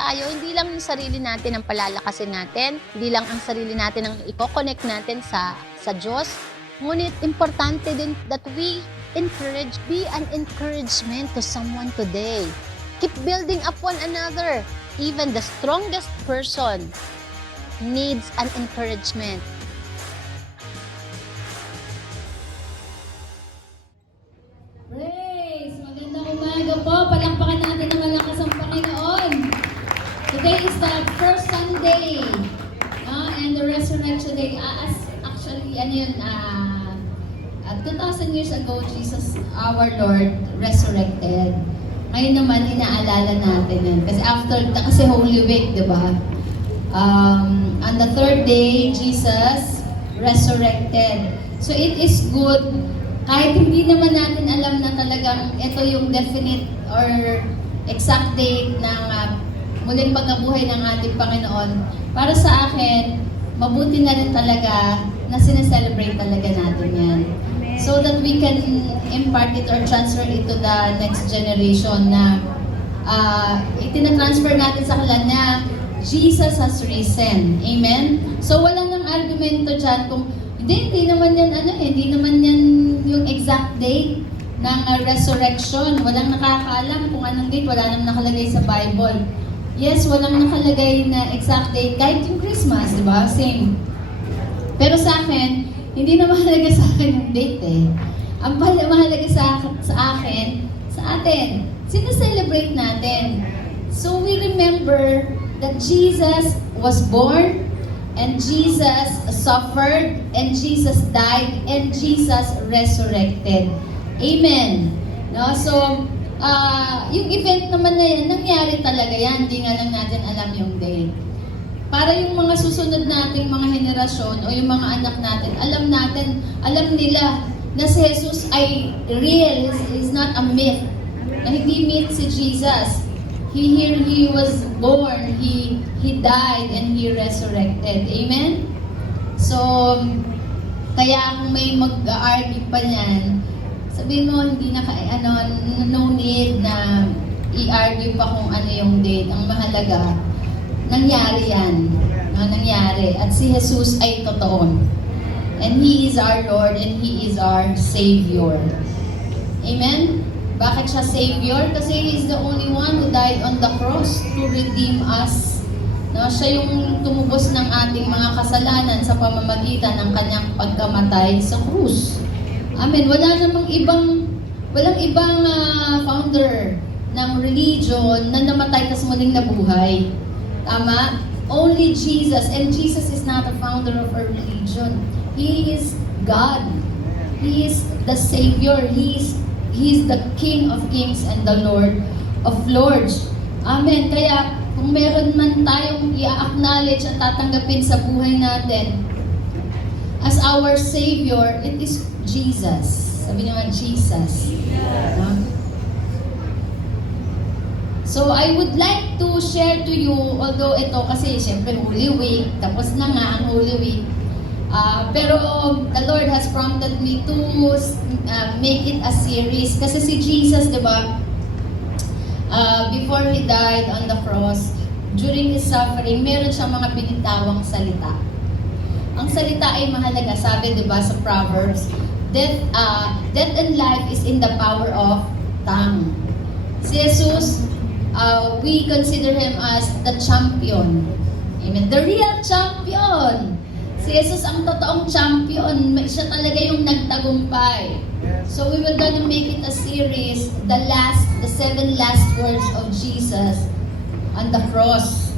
tayo, hindi lang yung sarili natin ang palalakasin natin, hindi lang ang sarili natin ang i-connect natin sa Diyos, ngunit importante din that we be an encouragement to someone today. Keep building up one another. Even the strongest person needs an encouragement. Praise! Magandang umaga po. Palakpakan natin ng malakas ang Panginoon. Today is the first Sunday. And the Resurrection Day. Actually, 2,000 years ago, Jesus, our Lord, resurrected. Ngayon naman, inaalala natin yan. Kasi Holy Week, di ba? On the third day, Jesus resurrected. So it is good, kahit hindi naman natin alam na talagang ito yung definite or exact date ng muling pagkabuhay ng ating Panginoon. Para sa akin, mabuti na rin talaga na sineselebrate talaga natin yan. So that we can impart it or transfer it to the next generation na itinatransfer natin sa kanila na Jesus has risen. Amen? So wala nang argumento dyan kung hindi naman yan hindi naman yan yung exact date ng resurrection. Walang nakakaalam kung anong date, wala nang nakalagay sa Bible. Yes, walang nakalagay na exact date, kahit yung Christmas, di ba? Same. Pero sa akin, hindi na mahalaga sa akin yung date eh. Ang mahalaga sa atin, sineselebrate natin. So we remember that Jesus was born, and Jesus suffered, and Jesus died, and Jesus resurrected. Amen. No? So, yung event naman na yan, nangyari talaga yan. Hindi nga lang natin alam yung date. Para yung mga susunod nating mga henerasyon o yung mga anak natin, alam nila na si Jesus ay real, is not a myth. Na hindi myth si Jesus. He was born, he died, and he resurrected. Amen? So, kaya kung may mag-argue pa niyan, sabihin mo, hindi na no need na i-argue pa kung ano yung date. Ang mahalaga, nangyari yan. Nangyari. At si Jesus ay totoo. And He is our Lord and He is our Savior. Amen? Bakit siya Savior? Kasi He is the only one who died on the cross to redeem us. No, siya yung tumubos ng ating mga kasalanan sa pamamagitan ng kanyang pagkamatay sa krus. Amen. Walang ibang founder ng religion na namatay tas muling nabuhay. Tama? Only Jesus. And Jesus is not a founder of a religion. He is God. He is the Savior. He is the King of Kings and the Lord of Lords. Amen. Kaya kung meron man tayong i-acknowledge at tatanggapin sa buhay natin as our Savior, it is Jesus. Sabi niyo nga, Jesus. So, I would like to share to you, although ito kasi siyempre Holy Week, tapos na nga ang Holy Week. Pero the Lord has prompted me to make it a series. Kasi si Jesus, di ba, before He died on the cross, during His suffering, meron siyang mga binitawang salita. Ang salita ay mahalaga, sabi di ba sa Proverbs, death and life is in the power of tongue. Si Jesus, we consider Him as the champion. Amen. The real champion. Si Jesus ang totoong champion. Siya talaga yung nagtagumpay. So we will gonna make it a series, the 7 last words of Jesus on the cross.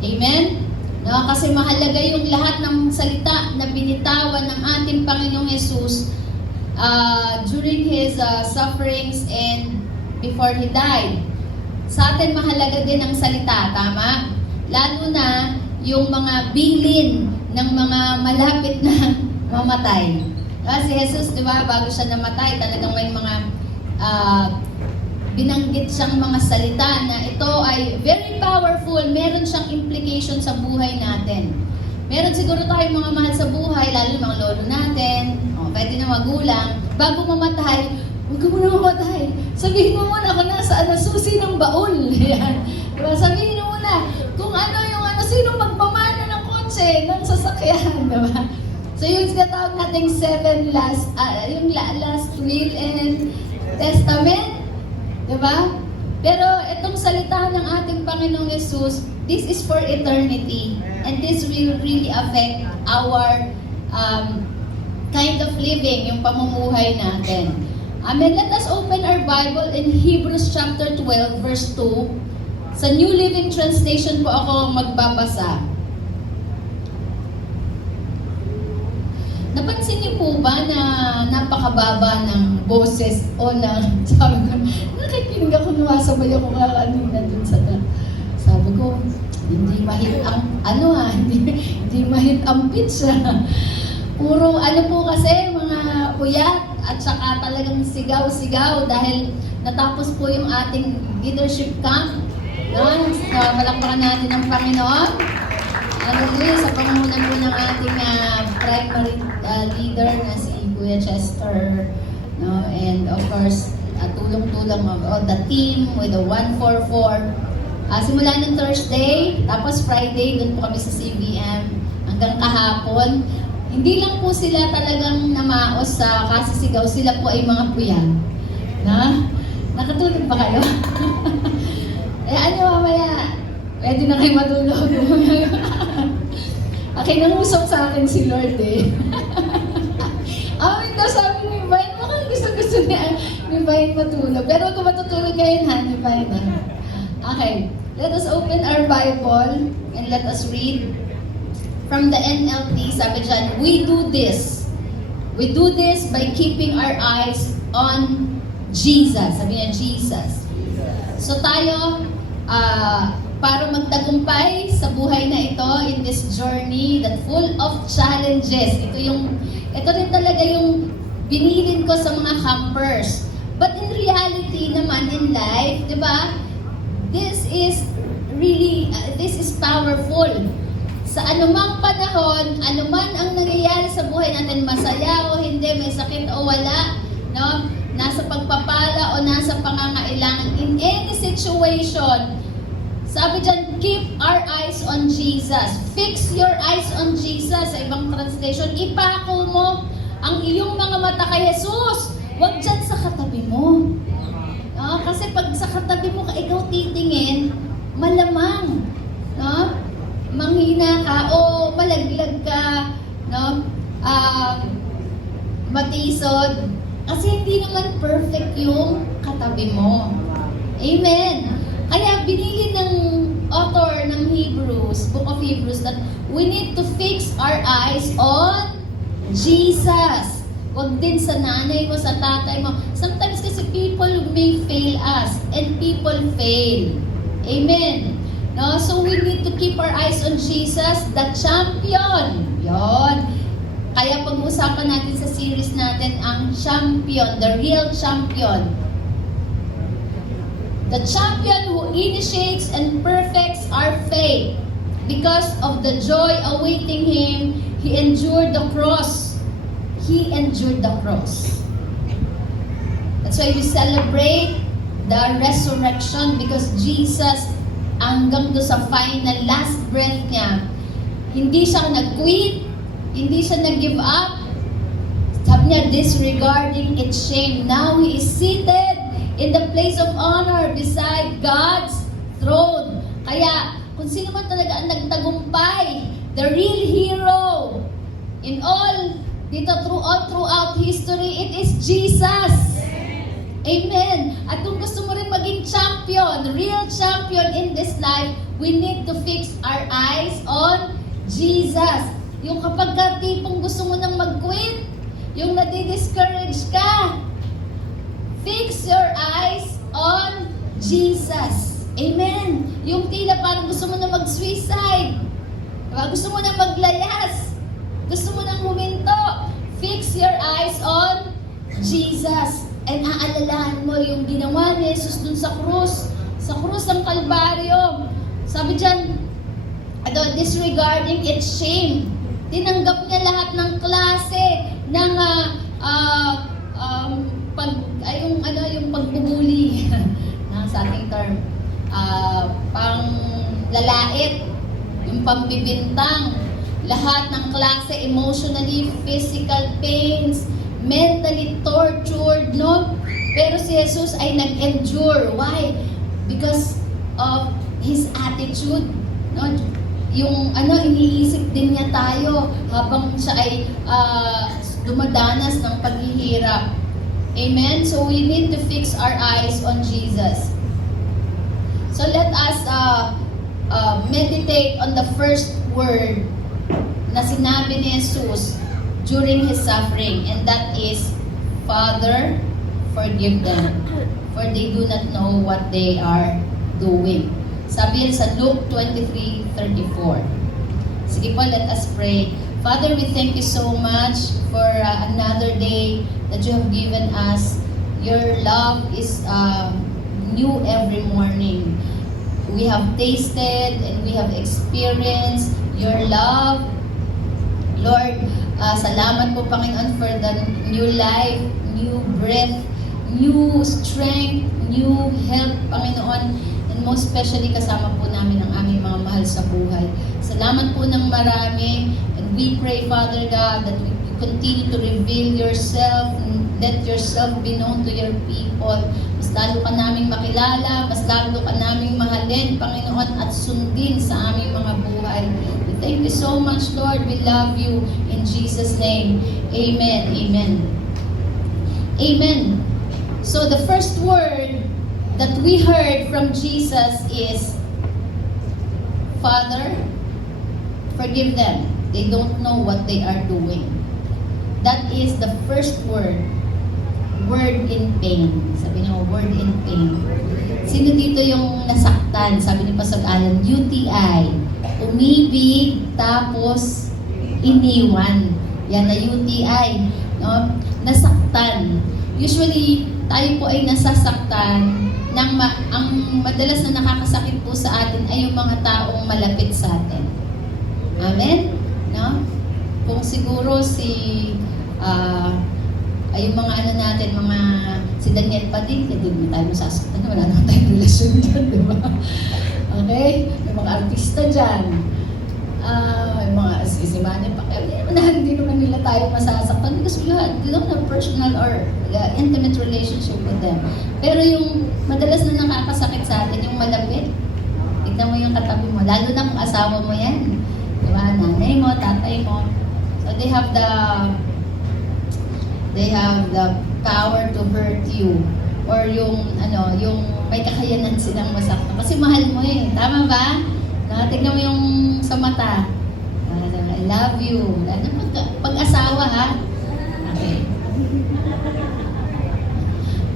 Amen? No, kasi mahalaga yung lahat ng salita na binitawan ng ating Panginoong Jesus during His sufferings and before He died. Sa atin mahalaga din ang salita, tama? Lalo na yung mga bilin ng mga malapit na mamatay. Si Jesus, di ba, bago siya namatay, talagang may mga binanggit siyang mga salita na ito ay very powerful, meron siyang implication sa buhay natin. Meron siguro tayong mga mahal sa buhay, lalo mga lolo natin, pwede na magulang, bago mamatay, huwag ka muna mamatay. Sabihin mo muna ako nasa susi ng baul. Yan. Diba? Sabihin mo muna na kung ano yung sino magpamana ng kotse, ng sasakyan, diba? So yung sinatawag nating yung last will and testament, diba? Pero itong salita ng ating Panginoong Yesus, this is for eternity. And this will really affect our kind of living, yung pamumuhay natin. Amen. Let us open our Bible in Hebrews chapter 12, verse 2. Sa New Living Translation po ako magbabasa. Napansin niyo po ba na napakababa ng boses o ng, sabi ko, nakikinig ako, numasabay ako kanina dun sa sabi ko, hindi mahit ang, hindi mahit ang pitch. Puro po kasi, mga puyat at saka talagang sigaw-sigaw dahil natapos po yung ating leadership camp. No? Malakpakan natin ang Panginoon. Sa pangunan po ng ating primary leader na si Kuya Chester. No? And of course, tulong-tulong of the team with the 144. Simula ng Thursday, tapos Friday, dun po kami sa CBM hanggang kahapon. Hindi lang po sila talagang namaos sa kasisigaw, sila po ay mga puyan. Na? Nakatulog ba kayo? Mamaya, pwede na kayo matulog. Nangusap sa akin si Lord eh. Amin daw sabi ni Vine, baka gusto niya ni Vine matulog. Pero kung matutulog kayo na, ni Vine na. Okay, let us open our Bible and let us read from the NLT. Sabi dyan, we do this. We do this by keeping our eyes on Jesus. Sabi niya, Jesus. So tayo, para magtagumpay sa buhay na ito in this journey that full of challenges. Ito rin talaga yung binilin ko sa mga campers. But in reality naman in life, di ba? This is powerful. Sa anumang panahon, anuman ang nangyayari sa buhay natin, masaya o hindi, may sakit o wala, no? Nasa pagpapala o nasa pangangailangan, in any situation, sabi dyan, keep our eyes on Jesus. Fix your eyes on Jesus. Sa ibang translation, ipako mo ang iyong mga mata kay Jesus. Huwag dyan sa katabi mo. No? Kasi pag sa katabi mo ka ikaw titingin, malamang, no? Manghina ka o malaglag ka, no? Matisod. Kasi hindi naman perfect yung katabi mo. Amen. Kaya binili ng author ng Hebrews, Book of Hebrews, that we need to fix our eyes on Jesus. Huwag din sa nanay mo, sa tatay mo. Sometimes kasi people may fail us and people fail. Amen. No? So we need to keep our eyes on Jesus, the champion. Yon. Kaya pag-uusapan natin sa series natin ang champion, the real champion. The champion who initiates and perfects our faith. Because of the joy awaiting him, he endured the cross. He endured the cross. That's why we celebrate the resurrection, because Jesus, hanggang to sa final last breath niya, hindi siya nag-quit, hindi siya nag-give up. Sabi niya, disregarding its shame. Now he is seated in the place of honor beside God's throne. Kaya, kung sino man talaga ang nagtagumpay, the real hero in all, throughout history, it is Jesus. Amen. At kung gusto mo rin maging champion, real champion in this life, we need to fix our eyes on Jesus. Yung kapag tipong gusto mo nang mag-quit, yung nadi-discourage ka, fix your eyes on Jesus. Amen. Yung tila parang gusto mo na mag-suicide. Gusto mo na maglayas. Gusto mo nang huminto. Fix your eyes on Jesus. And aalalahan mo yung ginawa ni Jesus dun sa krus. Sa krus ng Kalbaryo. Sabi dyan, disregarding its shame. Tinanggap niya lahat ng klase ng yung pagbubuli sa ating term, pang lalaki pambibintang, lahat ng klase, emotionally, physical pains, mentally tortured, no? Pero si Jesus ay nag-endure. Why? Because of His attitude, no? Yung iniisip din niya tayo habang siya ay dumadanas ng paghihirap. Amen? So we need to fix our eyes on Jesus. So let us meditate on the first word na sinabi ni Jesus during His suffering, and that is, Father, forgive them, for they do not know what they are doing. Sabi yan sa Luke 23:34. Sige po, let us pray. Father, we thank you so much for another day that you have given us. Your love is new every morning. We have tasted and we have experienced your love. Lord, salamat po, Panginoon, for the new life, new breath, new strength, new help, Panginoon. And most especially kasama po namin ang aming mga mahal sa buhay. Salamat po ng marami. And we pray, Father God, that you continue to reveal yourself, and let yourself be known to your people. Mas lalo ka naming makilala, mas lalo ka naming mahalin, Panginoon, at sundin sa aming mga buhay. We thank you so much, Lord. We love you. In Jesus' name, amen. Amen. Amen. So the first word that we heard from Jesus is, Father, forgive them. They don't know what they are doing. That is the first word. Word in pain. Sabi niyo, word in pain. Sino dito yung nasaktan? Sabi ni Pastor Alan, UTI. Umibig, tapos iniwan. Yan na UTI. No? Nasaktan. Usually, tayo po ay nasasaktan ng ang madalas na nakakasakit po sa atin ay yung mga taong malapit sa atin. Amen? No? Kung siguro ay yung mga natin, si Daniel Padilla, hindi mo tayo masasaktan, wala naman tayong relasyon dyan, di ba? Okay? May mga artista dyan. May mga si Manny Pacquiao, hindi naman nila tayo masasaktan because we don't have personal or intimate relationship with them. Pero yung madalas na nakakasakit sa atin, yung malapit, tignan mo yung katabi mo, lalo na kung asawa mo yan. Di ba? Nanay mo, tatay mo. So they have the power to hurt you, or yung may kakayanan silang masaktan kasi mahal mo eh, tama ba? Tignan mo yung sa mata, I love you, pag-asawa ha. Okay.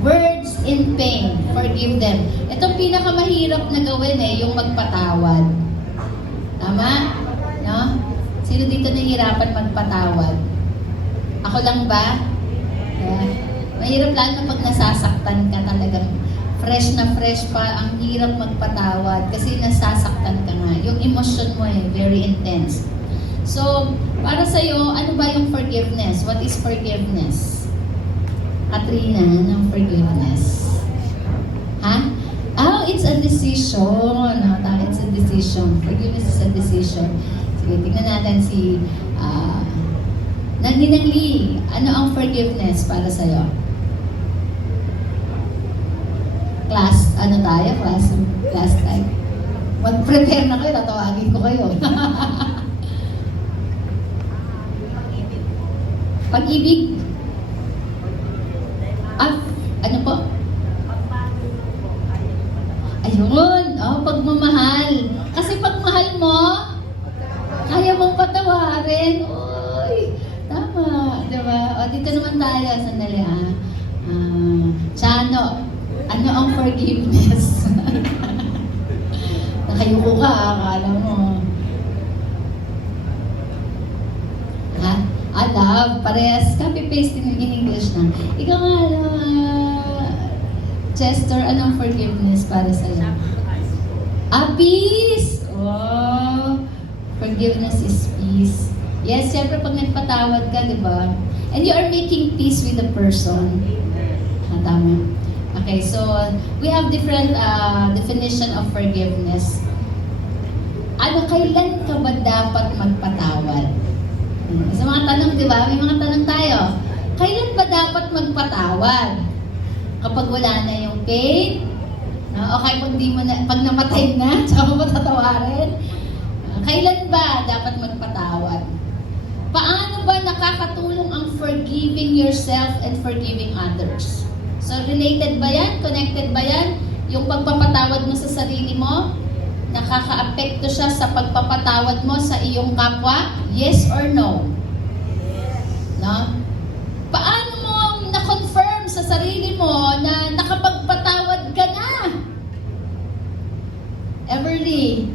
Words in pain, forgive them. Itong pinakamahirap na gawin yung magpatawad. Tama? No? Sino dito nahihirapan magpatawad? Ako lang ba? Mahirap lang na pag nasasaktan ka talagang fresh pa, ang hirap magpatawad kasi nasasaktan ka nga. Yung emotion mo very intense. So, para sa'yo, ano ba yung forgiveness? What is forgiveness? Katrina, anong forgiveness? Ha? Oh, it's a decision. It's a decision. Forgiveness is a decision. Sige, tingnan natin si Ninang Lee. Ano ang forgiveness para sa'yo? Class time. Mag-prepare na kayo, tatawagin ko kayo. Pag-ibig. Ano po? Ayun, pagmamahal. Kasi pagmahal mo, kaya mong patawarin. Uy, tama, diba? Dito naman tayo, sandali Chano, ano ang forgiveness? Nakayuko ka, akala mo. Love, parehas, copy-paste in English na. Ikaw nga, Chester, anong forgiveness para sa'yo? Peace! Oh, forgiveness is peace. Yes, siyempre pag nagpatawad ka, di ba? And you are making peace with the person. Tama. Okay, so we have different definition of forgiveness. kailan ka ba dapat magpatawad? Sa mga tanong, di ba? May mga tanong tayo. Kailan ba dapat magpatawad? Kapag wala na yung pain? No? O kaya pag namatay na, tsaka mo patatawarin? Kailan ba dapat magpatawad? Paano ba nakakatulong ang forgiving yourself and forgiving others? So, related ba yan? Connected ba yan? Yung pagpapatawad mo sa sarili mo? Nakaka-apekto siya sa pagpapatawad mo sa iyong kapwa? Yes or no? No? Paano mo na-confirm sa sarili mo na nakapagpatawad ka na? Everly?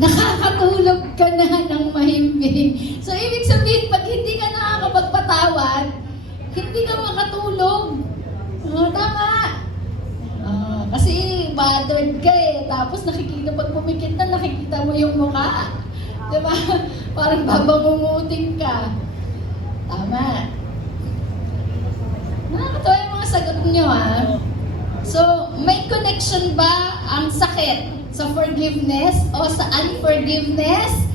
Nakakatulog ka na ng mahimbing. So, ibig sabihin, pag hindi ka nakakapagpatawad, hindi ka makatulog. Tama. Kasi bothered ka eh. Tapos nakikita, pag pumikit na, nakikita mo yung mukha. Diba? Parang babangunguting ka. Tama. Nakakatawa yung mga sagot nyo, ha? So, may connection ba ang sakit sa forgiveness o sa unforgiveness?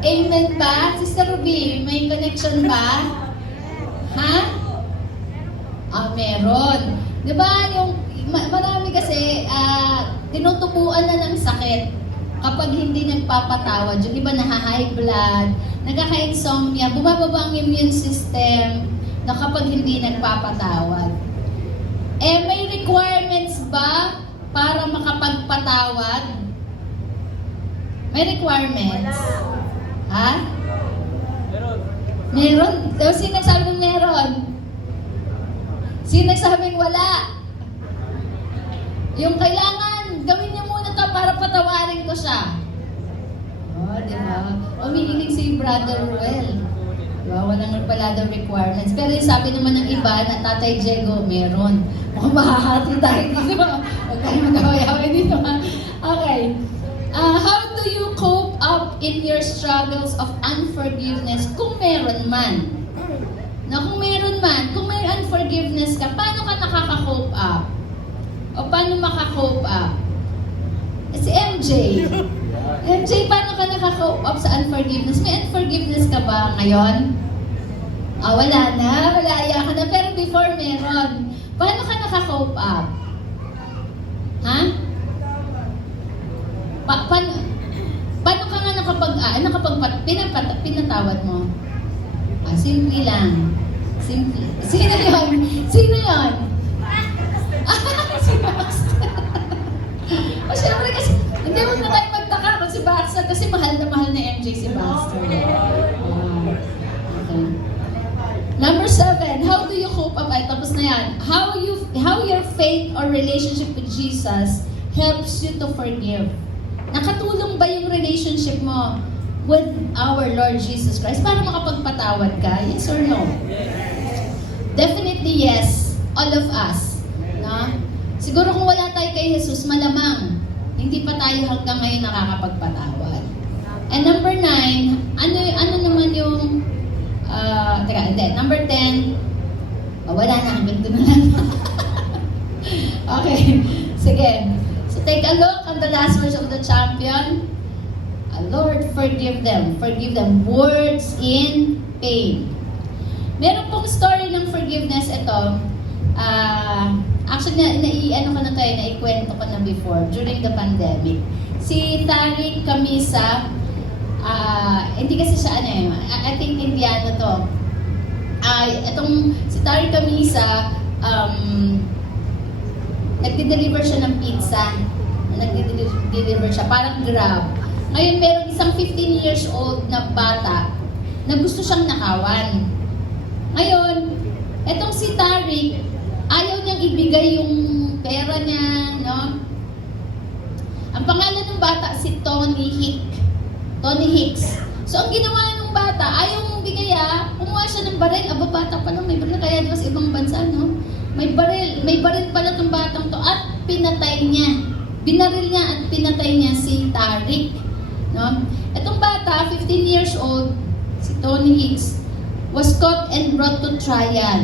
Amen ba? Sister Ruby, may connection ba? Ha? Meron. Diba, yung marami kasi tinutubuan na ng sakit kapag hindi nagpapatawad. Yung iba naha-high blood, nagkaka-insomnia, bumababa ang immune system na kapag hindi nagpapatawad. May requirements ba para makapagpatawad? May requirements? Ha? Meron. So, sino nagsabing meron? Sino nagsabing wala? Yung kailangan, gawin niya muna to para patawarin ko siya. Di ba? Umiinig si Brother Ruel. Diba? Walang pala daw requirements. Pero yung sabi naman ng iba na Tatay Diego, meron. Mukhang mahahati tayo dito. Huwag tayo mag-away-away dito. Okay. How do you cope up in your struggles of unforgiveness kung meron man? Na kung meron man, kung may unforgiveness ka, paano ka nakaka-cope up? O paano maka-cope up? Si MJ. MJ, paano ka nakaka-cope up sa unforgiveness? May unforgiveness ka ba ngayon? Wala na. Malaya ka na. Pero before meron. Paano ka nakaka-cope up? Ha? Paano ka nga pinatawad mo? Simple lang. Simple. Sino yun? Sino yun? Si Baxter. Siyempre kasi, hindi mo na tayo magtaka kung si Baxter kasi mahal na MJ si Baxter. Okay. Number 7, how do you cope up? Ay, tapos na yan. How your faith or relationship with Jesus helps you to forgive. Nakatulong ba yung relationship mo with our Lord Jesus Christ para makapagpatawad ka? Yes or no? Definitely yes. All of us. No? Siguro kung wala tayo kay Jesus, malamang hindi pa tayo hanggang ngayon nakakapagpatawad. And number 9, ano naman yung number 10, wala na, hanggang doon na lang. Okay, sige. So take a look on the last verse of the champion. Lord, forgive them. Forgive them. Words in pain. Meron pong story ng forgiveness ito. Actually, naikwento ko na before, during the pandemic. Si Tariq Camisa, hindi kasi siya I think Indiano to. Itong si Tariq Camisa, nagde-deliver siya ng pizza. Nagde-deliver siya, parang Grab. Ngayon, meron isang 15 years old na bata na gusto siyang nakawan. Ngayon, etong si Tariq, ayaw niyang ibigay yung pera niya, no? Ang pangalan ng bata, si Tony Hicks. So, ang ginawa ng bata, ayaw mong bigay kumuha siya ng baril. Bata pa lang, may baril, kaya diba sa ibang bansa, no? May baril pala itong batang to, at pinatay niya. Binaril niya at pinatay niya si Tariq. No? Itong bata, 15 years old, si Tony Hicks, was caught and brought to trial.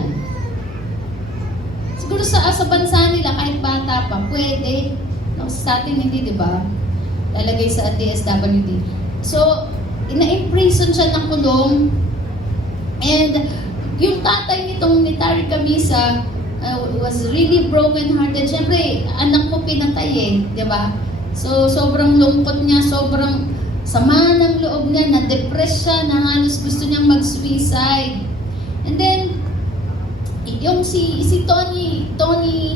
Siguro sa bansa nila, kahit bata pa, pwede. No, sa atin hindi, di ba? lalagay sa DSWD. So, ina-imprison siya ng kulong. And yung tatay nitong ni Tariq Camisa was really broken-hearted. Siyempre, anak mo pinatay eh, di ba? So, sobrang lungkot niya, sobrang sama ng loob niya, na-depress siya, na halos gusto niyang mag-suicide. And then, yung si Tony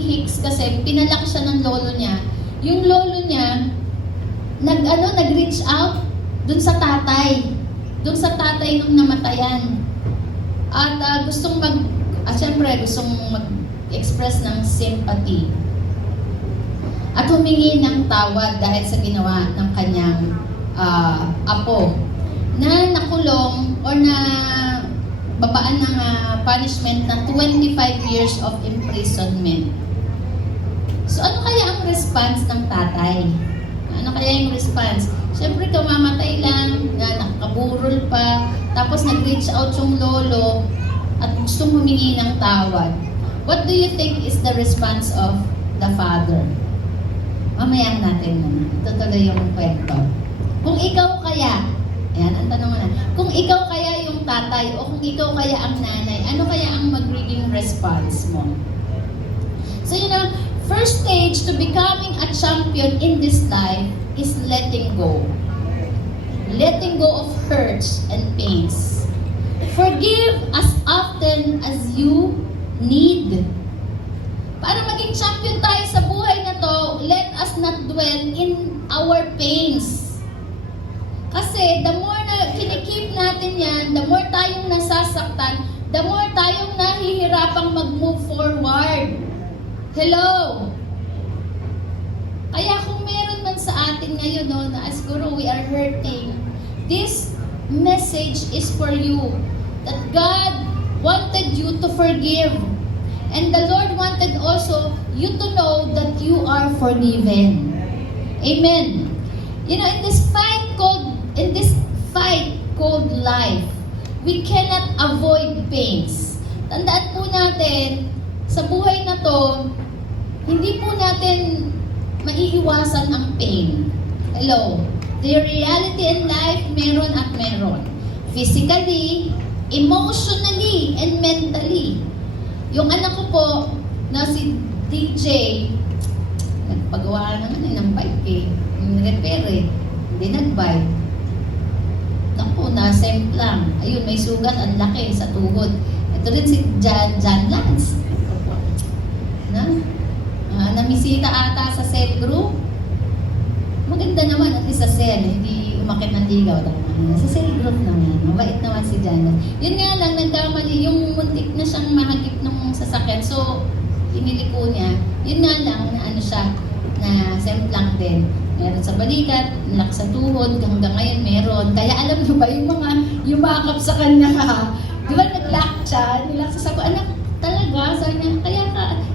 Hicks kasi, pinalaki siya ng lolo niya. Yung lolo niya, nag-reach out dun sa tatay nung namatayan. At gustong gustong mag-express ng sympathy. At humingi ng tawad dahil sa ginawa ng kanyang apo na nakulong or na babaan ng punishment na 25 years of imprisonment. So ano kaya ang response ng tatay? Ano kaya yung response? Siyempre kamamatay lang, nakaburol pa, tapos nag-reach out yung lolo at gustong humingi ng tawad. What do you think is the response of the father? Mamaya natin naman. Tutuloy yung kwento. Kung ikaw kaya, ayan, ang tanong na, kung ikaw kaya yung tatay o kung ikaw kaya ang nanay, ano kaya ang magiging response mo? So first stage to becoming a champion in this life is letting go. Letting go of hurts and pains. Forgive as often as you need. Para maging champion tayo sa buhay na to, let us not dwell in our pains. Kasi the more na kinikip natin yan, the more tayong nasasaktan, the more tayong nahihirapang mag-move forward. Hello? Kaya kung meron man sa atin ngayon, na siguro we are hurting, this message is for you. That God wanted you to forgive. And the Lord wanted also you to know that you are forgiven. Amen. In this fight called life, we cannot avoid pains. Tandaan po natin, sa buhay na to, hindi po natin maiiwasan ang pain. Hello? The reality in life, meron at meron. Physically, emotionally, and mentally. Yung anak ko po, na si DJ, nagpagawa naman ng bike eh. Repair eh. Hindi nag-bike. Naku, na-semp lang. Ayun, may sugat, ang laki sa tuhod. Ito rin si John Lance. Namisita ata sa cell group. Maganda naman at least sa cell, hindi umakit ng ligaw. Sa cell group naman, mabait naman si John Lance. Yun nga lang, nagkamali, yung muntik na siyang mahagip ng sasakyan. So, iniliko niya. Yun nga lang, na na semp lang din. Meron sa balikat, nilak sa tuhod, hanggang ngayon meron. Kaya alam niyo ba, yung mga yumakap sa kanya di ba nag-lock siya, nilak sa sako, anak, talaga, sabi niya, kaya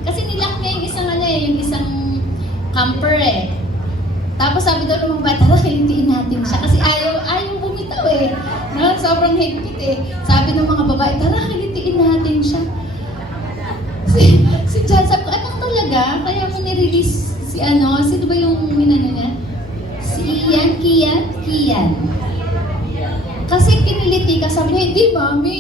kasi nilak niya yung isang yung isang camper eh. Tapos sabi daw ng mga bata, hintiin natin siya, kasi ayaw bumitaw eh. Sobrang higpit eh. Sabi ng mga babae, tara, hintiin natin siya. Si John, sabi ko, anak talaga, kaya mo nirelease sino ba yung minano niya? Si Kian. Kasi piniliti ka, sabi niya, hindi mami,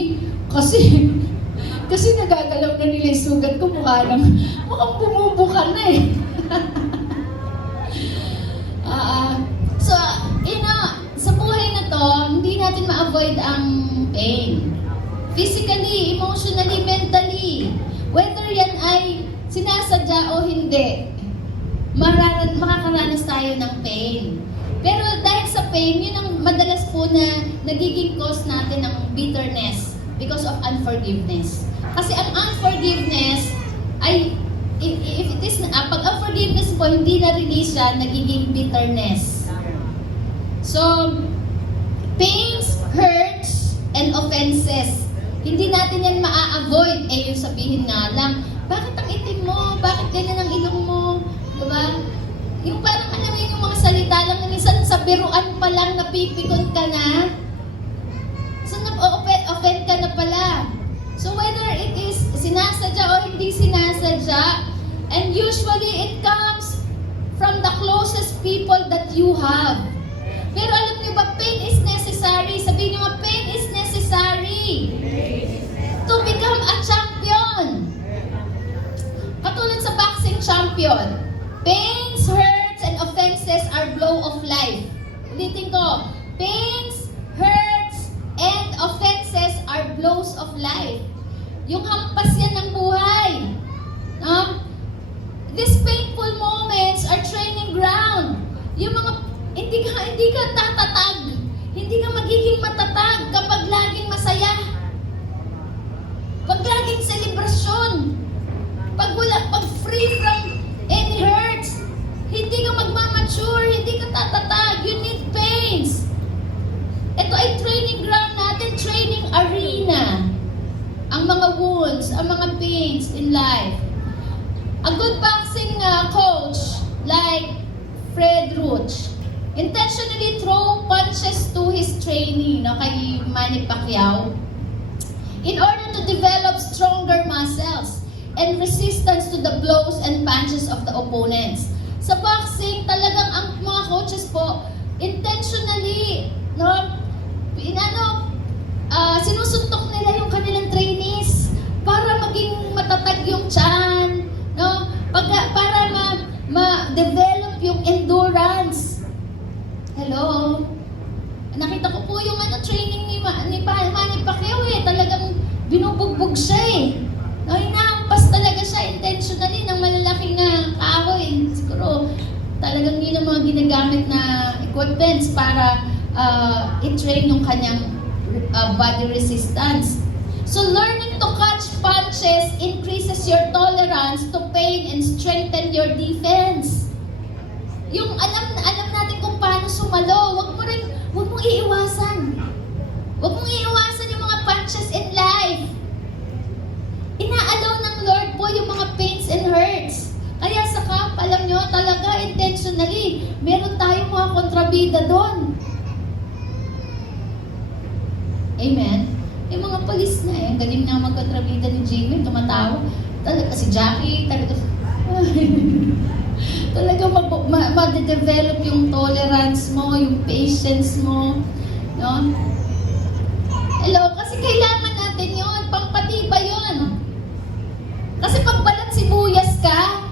kasi nagagalaw na nila yung sugat ko, mukhang bumubuka na eh. So, sa buhay na to, hindi natin ma-avoid ang pain. Physically, emotionally, mentally. Whether yan ay sinasadya o hindi, makakaranas tayo ng pain. Pero dahil sa pain, yun ang madalas po na nagiging cause natin ng bitterness because of unforgiveness. Kasi ang unforgiveness ay, pag unforgiveness po, hindi na-release siya, nagiging bitterness. So, pains, hurts, and offenses. Hindi natin yan maa-avoid. Yung sabihin nga lang, bakit ang itim mo? Bakit ganyan ang ilong mo? Diba? Yung parang alam mo yung mga salita lang na minsan sa biruan pa lang napipikon ka na. So, offend ka na pala. So, whether it is sinasadya o hindi sinasadya, and usually it comes from the closest precious people that you have. Pero alam niyo ba, pain is necessary. Sabihin niyo nga, pain is necessary to become a champion. Katulad sa boxing champion, pains, hurts, and offenses are blow of life. Ulitin ko, pains, hurts, and offenses are blows of life. Yung hampas yan ng buhay. No? These painful moments are training ground. Yung mga, hindi ka tatatag. Hindi ka magiging matatag kapag laging masaya. Pag laging selebrasyon. Pag free from any hurts, hindi ka magmamature, hindi ka tatatag, you need pains. Ito ay training ground natin, training arena. Ang mga wounds, ang mga pains in life. A good boxing coach like Fred Roach intentionally throw punches to his trainee, no, kay Manny Pacquiao, in order to develop stronger muscles and resistance to the blows and punches of the opponents. Sa boxing, talagang ang mga coaches po, intentionally, no, sinusuntok nila yung kanilang trainees para maging matatag yung tiyan, no, para ma-develop yung endurance. Hello? Nakita ko po yung training ni Manny Pacquiao talagang binubugbog siya No, inaampas talaga siya intentionally ng malalaking kahoy. Siguro talagang yun ang mga ginagamit na equipments para i-train yung kanyang body resistance. So learning to catch punches increases your tolerance to pain and strengthen your defense. Yung alam natin kung paano sumalo, wag mong iiwasan. Wag mong iiwasan yung mga punches in life. Ina-allow ng Lord po yung mga pains and hurts. Kaya sa camp, alam nyo, talaga intentionally, meron tayong mga kontrabida doon. Amen? Yung mga polis na galing na magkontrabida ni Jimmy, tumatawa. Talaga si Jackie, talaga ma-develop yung tolerance mo, yung patience mo. No? Hello? Kasi kailangan natin yun, pampatibay yun. Kasi pag balat sibuyas ka,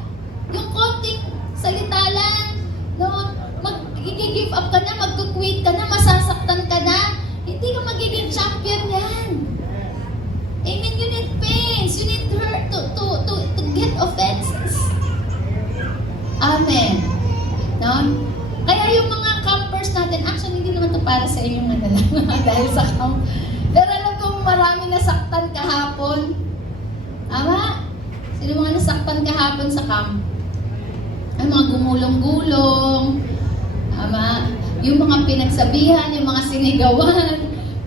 yung konting salita lang, no, mag-give up ka na, mag-quit ka na, masasaktan ka na, hindi ka magiging champion yan. Amen, you need pains, you need hurt to get offenses. Amen. No? Kaya yung mga campers natin, actually hindi naman to para sa inyong dahil sa camp. Pero alam kong marami nasaktan kahapon. Ama? Sino mga nasaktan kahapon sa camp? Ay, mga gumulong-gulong. Ama? Yung mga pinagsabihan, yung mga sinigawan.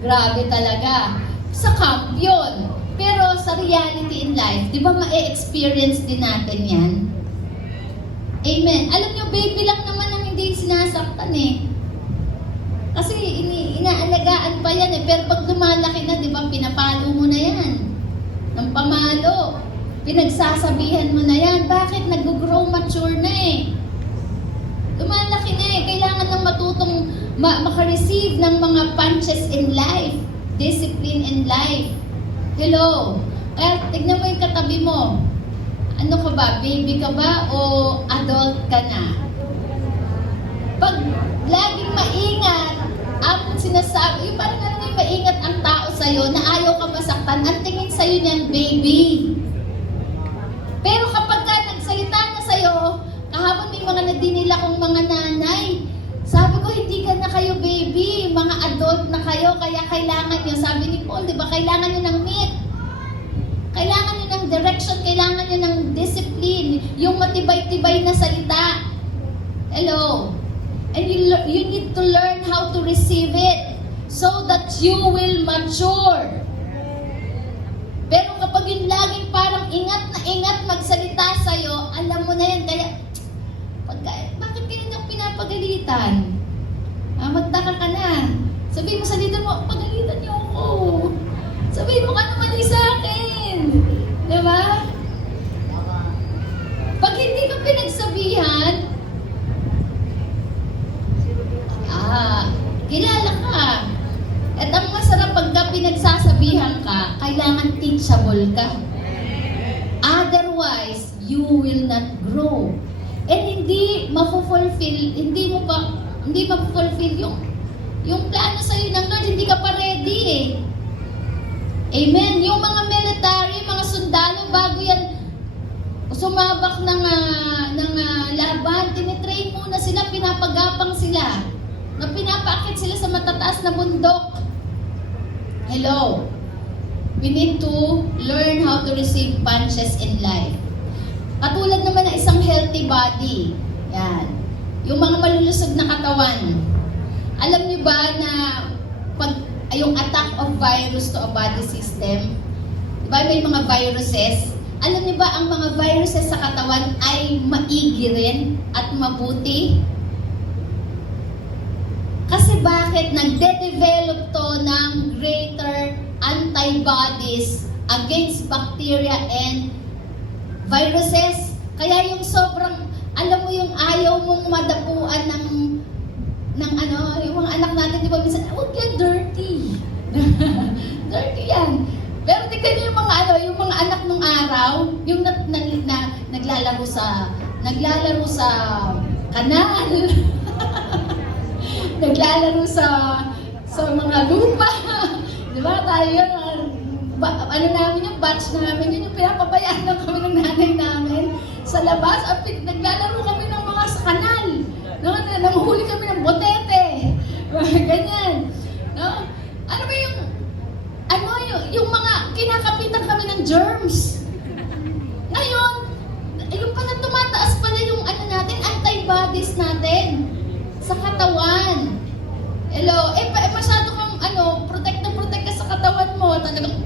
Grabe talaga. Sa camp yun. Pero sa reality in life, di ba ma-experience din natin yan? Amen. Alam nyo, baby lang naman ang hindi sinasaktan Kasi inaalagaan pa yan Pero pag lumalaki na, di ba, pinapalo mo na yan. Ng pamalo. Pinagsasabihan mo na yan. Bakit? Nag-grow mature na Lumalaki na Kailangan ng matutong makareceive ng mga punches in life. Discipline in life. Hello? Kaya tignan mo yung katabi mo. Ano ka ba? Baby ka ba? O adult ka na? Pag laging maingat ang sinasabi, yung parang may maingat ang tao sa'yo na ayaw ka masaktan, ang tingin sa'yo niyan, baby. Pero kapag ka nagsalita na sa'yo, kahapon may mga nadinila kong mga nanay, sabi ko, hindi ka na kayo baby, mga adult na kayo, kaya kailangan nyo, sabi ni Paul, di ba, kailangan nyo ng meat. Kailangan nyo ng direction, kailangan nyo ng discipline, yung matibay-tibay na salita. Hello? And you need to learn how to receive it so that you will mature. Pero kapag yung laging parang ingat na ingat magsalita sa'yo, alam mo na yan, kaya, bakit kayo niyang pinapagalitan? Magtaka ka na. Sabihin mo sa leader mo, pagalitan niyo ako. Sabihin mo, ano mali sa akin? Diba? Pag hindi ka pinagsabihan, teachable ka. Otherwise, you will not grow. And hindi mafulfill yung plano sa'yo ng Lord, hindi ka pa ready eh. Amen. Yung mga military, mga sundalo, bago yan sumabak ng laban, tinitrain muna sila, pinapagapang sila, na pinapaakit sila sa matataas na bundok. Hello. We need to learn how to receive punches in life. Katulad naman ng isang healthy body. Yan. Yung mga malulusog na katawan. Alam niyo ba na yung attack of virus to a body system, di ba may mga viruses? Alam niyo ba ang mga viruses sa katawan ay maigi rin at mabuti? Kasi bakit nagde-develop to ng greater antibodies against bacteria and viruses? Kaya yung sobrang, alam mo yung ayaw mong madapuan ng yung mga anak natin, di ba minsan, huwag yan dirty. Dirty yan. Pero tignan niyo yung mga anak nung araw, yung naglalaro sa kanal, naglalaro sa mga lupa. Di ba tayo yun, namin yung batch namin, yun yung pinapabayaan lang kami ng nanay namin sa labas. Naglalaro kami ng mga sa kanal. Nanguhuli kami ng botete. Ganyan. No? Ano ba yung mga kinakapitan kami ng germs. Ngayon, yung pala tumataas pala yung antibodies natin sa katawan. Hello, masyado kang protect ka sa katawan mo. Talagang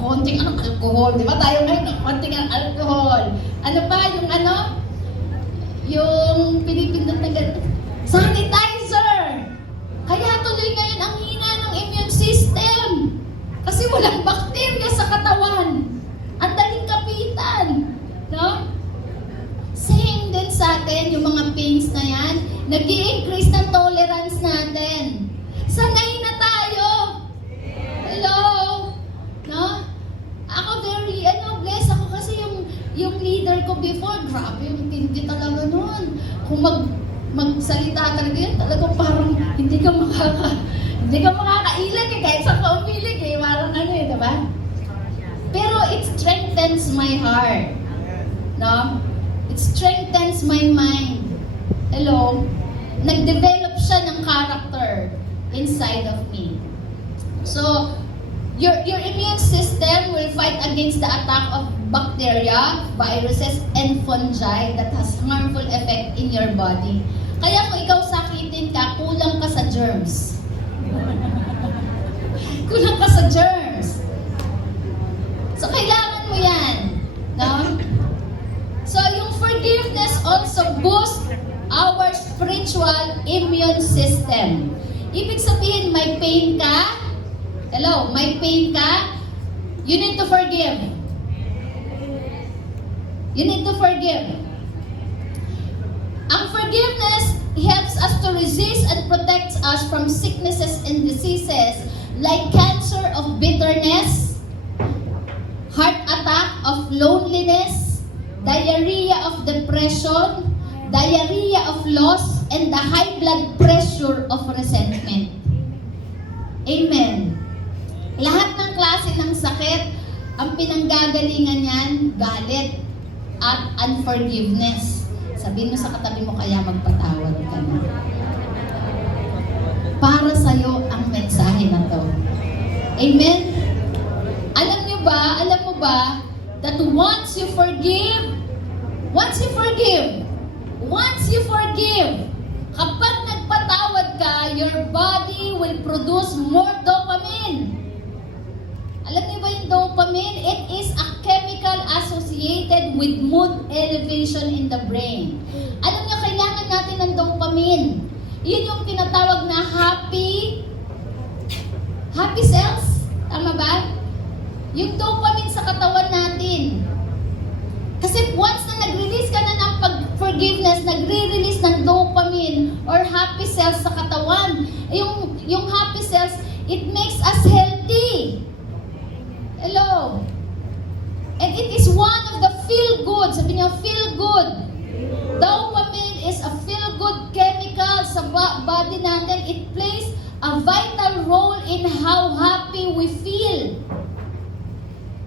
konting alcohol. Di ba tayo ngayon, konting alcohol. Ano pa, yung pinipindot na gano'n. Sanitizer! Kaya tuloy ngayon ang hina ng immune system. Kasi walang bakterya sa katawan. Ang daling kapitan. No? Same din sa atin, yung mga pains na yan, nag-i-increase ng tolerance natin. Sanay na tayo. Hello? No? Ako very, blessed ako kasi yung leader ko before, grabe, yung tindi talaga nun. Kung magsalita talaga yun, talagang parang hindi ka makakailag kahit saan ka umilig parang diba? Pero it strengthens my heart. No? It strengthens my mind. Hello? Nag-develop siya ng character inside of me. So, your immune system will fight against the attack of bacteria, viruses, and fungi that has harmful effect in your body. Kaya kung ikaw sakitin ka, kulang ka sa germs. Kulang ka sa germs. So, kailangan mo yan. No? So, yung forgiveness also boosts our spiritual immune system. Ibig sabihin, may pain ka. Hello, may pain ka. You need to forgive. You need to forgive. Ang forgiveness helps us to resist and protects us from sicknesses and diseases like cancer of bitterness, heart attack of loneliness, diarrhea of depression, diarrhea of loss, and the high blood pressure of resentment. Amen. Lahat ng klase ng sakit, ang pinanggagalingan niyan, galit at unforgiveness. Sabihin mo sa katabi mo, kaya magpatawad ka na. Para sa'yo ang mensahe na to. Amen? Alam mo ba, that once you forgive, kapag nagpatawad ka, your body will produce more dopamine. Alam niyo ba yung dopamine? It is a chemical associated with mood elevation in the brain. Alam niyo, kailangan natin ng dopamine. Yun yung tinatawag na happy cells. Tama ba? Yung dopamine sa katawan natin. Kasi once na nag-release ka na ng forgiveness, nagre-release ng dopamine or happy cells sa katawan. Yung happy cells, it makes us healthy. Hello? a feel-good chemical sa body natin. It plays a vital role in how happy we feel.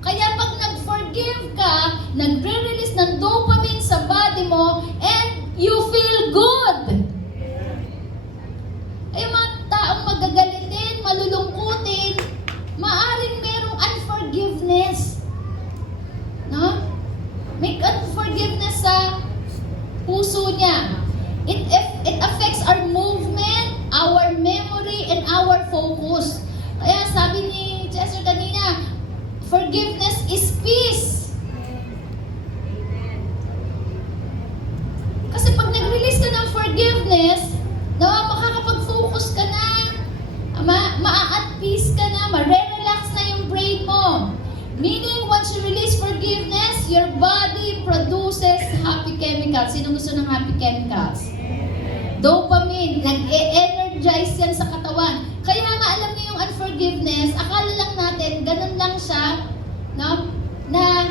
Kaya pag nag-forgive ka, nagre-release ng dopamine sa body mo, and you feel good. Ay, mga taong magagalitin, malulungkutin, maaring merong unforgiveness. No? May unforgiveness sa puso niya. It affects our movement, our memory, and our focus. Kaya sabi ni Chester kanina, forgiveness is peace. Kasi pag nag-release ka ng forgiveness, makakapag-focus ka na, ma-at peace ka na, ma-relax na yung brain mo. Meaning, once you release forgiveness, your body produces happy chemicals. Sino gusto ng happy chemicals? Dopamine, nag-e-energize yan sa katawan. Kaya nga alam niyo yung unforgiveness, akala lang natin, ganun lang siya, no? Na,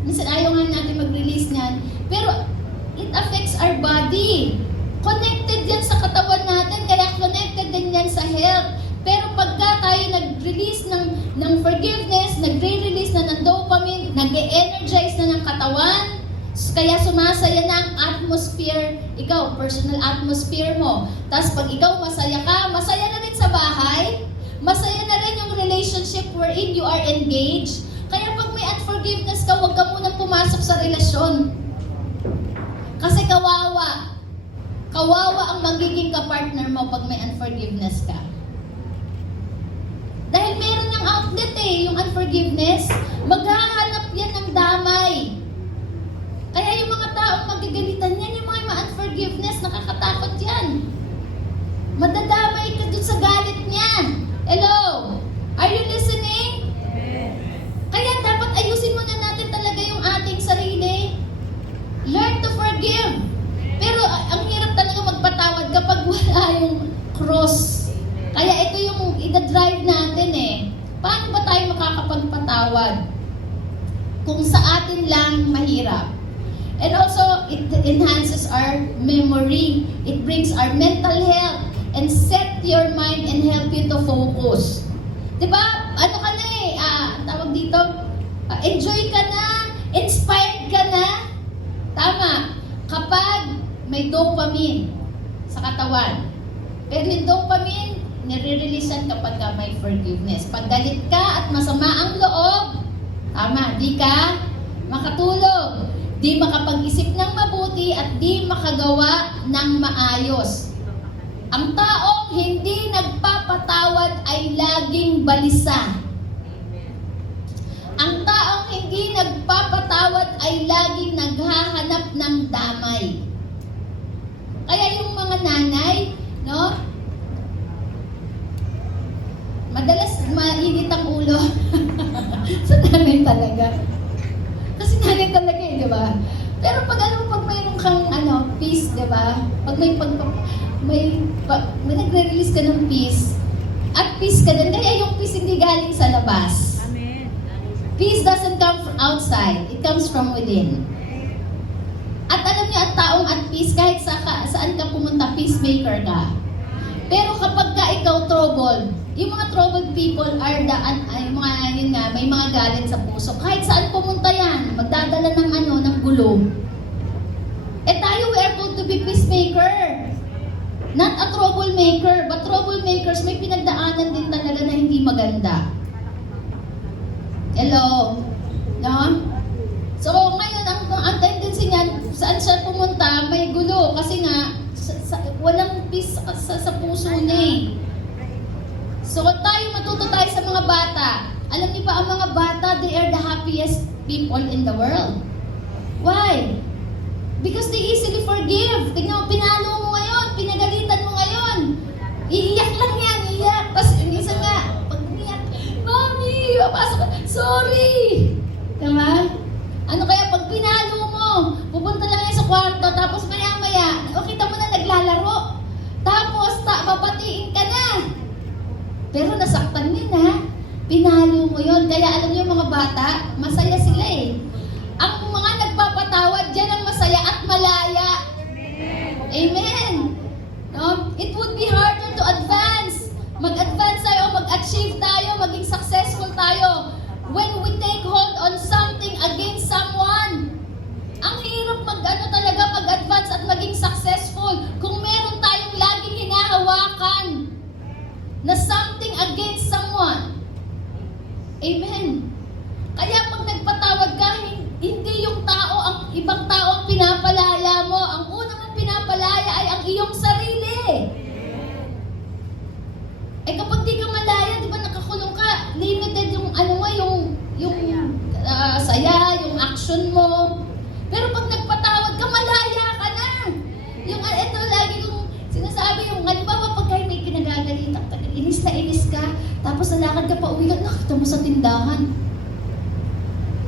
minsan ayaw nga natin mag-release niyan. Pero, it affects our body. Connected yan sa katawan natin, kaya connected din yan sa health. Pero pagka tayo nag-release ng forgiveness, nagre-release na ng dopamine, nag-e-energize na ng katawan, kaya sumasaya na ang atmosphere, ikaw, personal atmosphere mo. Tapos pag ikaw masaya ka, masaya na rin sa bahay, masaya na rin yung relationship wherein you are engaged. Kaya pag may unforgiveness ka, huwag ka munang pumasok sa relasyon. Kasi kawawa. Kawawa ang magiging kapartner mo pag may unforgiveness ka. Dahil meron niyang outlet yung unforgiveness, maghahanap yan ng damay. Kaya yung mga taong magagalitan yan, yung mga unforgiveness, nakakatakot yan. Madadamay ka dun sa galit niyan. Hello? Are you listening? Kaya dapat ayusin muna natin talaga yung ating sarili. Learn to forgive. Pero ang hirap talaga magpatawad kapag wala yung cross. Kaya ito yung ida-drive natin Paano ba tayo makakapagpatawad? Kung sa atin lang mahirap. And also, it enhances our memory. It brings our mental health and set your mind and help you to focus. Diba? Ano ka na tawag dito? Enjoy ka na, inspired ka na. Tama. Kapag may dopamine sa katawan. Pero yung dopamine, nire-releasean kapag may forgiveness. Pag galit ka at masama ang loob, tama, di ka makatulog, di makapag-isip ng mabuti at di makagawa ng maayos. Ang taong hindi nagpapatawad ay laging balisa. Ang taong hindi nagpapatawad ay laging naghahanap ng damay. Kaya yung mga nanay, no? Madalas mainit ang ulo. Sa nanay talaga. Kasi nanay talaga di ba? Pero pag pag mayroon kang peace, di ba? Pag may nagre-release ka ng peace, at peace ka din. Kaya yung peace hindi galing sa labas. Amen. Peace doesn't come from outside. It comes from within. At alam niyo, ang taong at peace, kahit saan ka pumunta, peacemaker ka. Pero kapag ka ikaw troubled, yung mga troubled people are may mga galit sa puso. Kahit saan pumunta yan, magdadala ng gulo. Tayo, we are called to be peacemaker. Not a troublemaker, but troublemakers may pinagdaanan din talaga na hindi maganda. Hello? No? So, ngayon, ang tendency niyan, saan siya pumunta, may gulo. Kasi nga, walang peace sa puso niya So, matuto tayo sa mga bata. Alam niyo ba, ang mga bata, they are the happiest people in the world. Why? Because they easily forgive. Tingnan mo, pinalo mo ngayon, pinagalitan mo ngayon. Iiyak lang yan, iiyak. Tapos, yung isa nga, pag umiyak, Mami, papasok ka, sorry. Diba? Ano kaya, pag pinalo mo, pupunta lang yan sa kwarto, tapos maya-maya, kita mo na naglalaro. Tapos, papatiin ka na. Pero nasaktan yun Pinalo mo yun. Kaya alam niyo mga bata, masaya sila Ang mga nagpapatawad dyan ang masaya at malaya. aksyon mo. Pero pag nagpatawad ka, malaya ka na. Ito lagi yung sinasabi, yung halimbawa pag kayo may kinagagalitan, inis na inis ka, tapos nalakad ka pa uwi ka, nakita mo sa tindahan.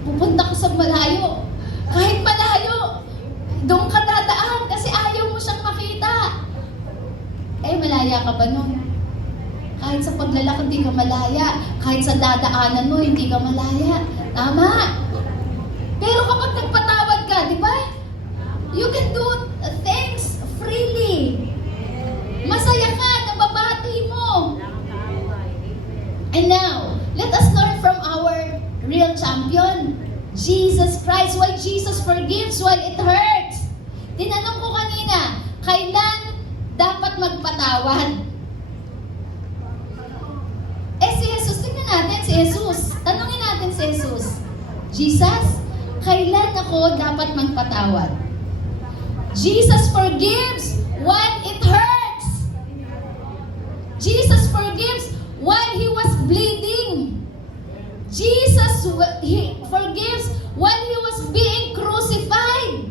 Pupunta ka sa malayo. Kahit malayo, doon ka dadaan kasi ayaw mo siyang makita. Malaya ka ba nun? Kahit sa paglalakad, hindi ka malaya. Kahit sa dadaanan mo, hindi ka malaya. Tama. Pero kapag nagpatawad ka, di ba? You can do things freely. Masaya ka, nababati mo. And now, let us learn from our real champion, Jesus Christ. Why Jesus forgives while it hurts? Tinanong ko kanina, kailan dapat magpatawad? Si Jesus, tingnan natin si Jesus. Tanungin natin si Jesus. Jesus, kailan ako dapat magpatawad? Jesus forgives while it hurts. Jesus forgives while He was bleeding. Jesus forgives while He was being crucified.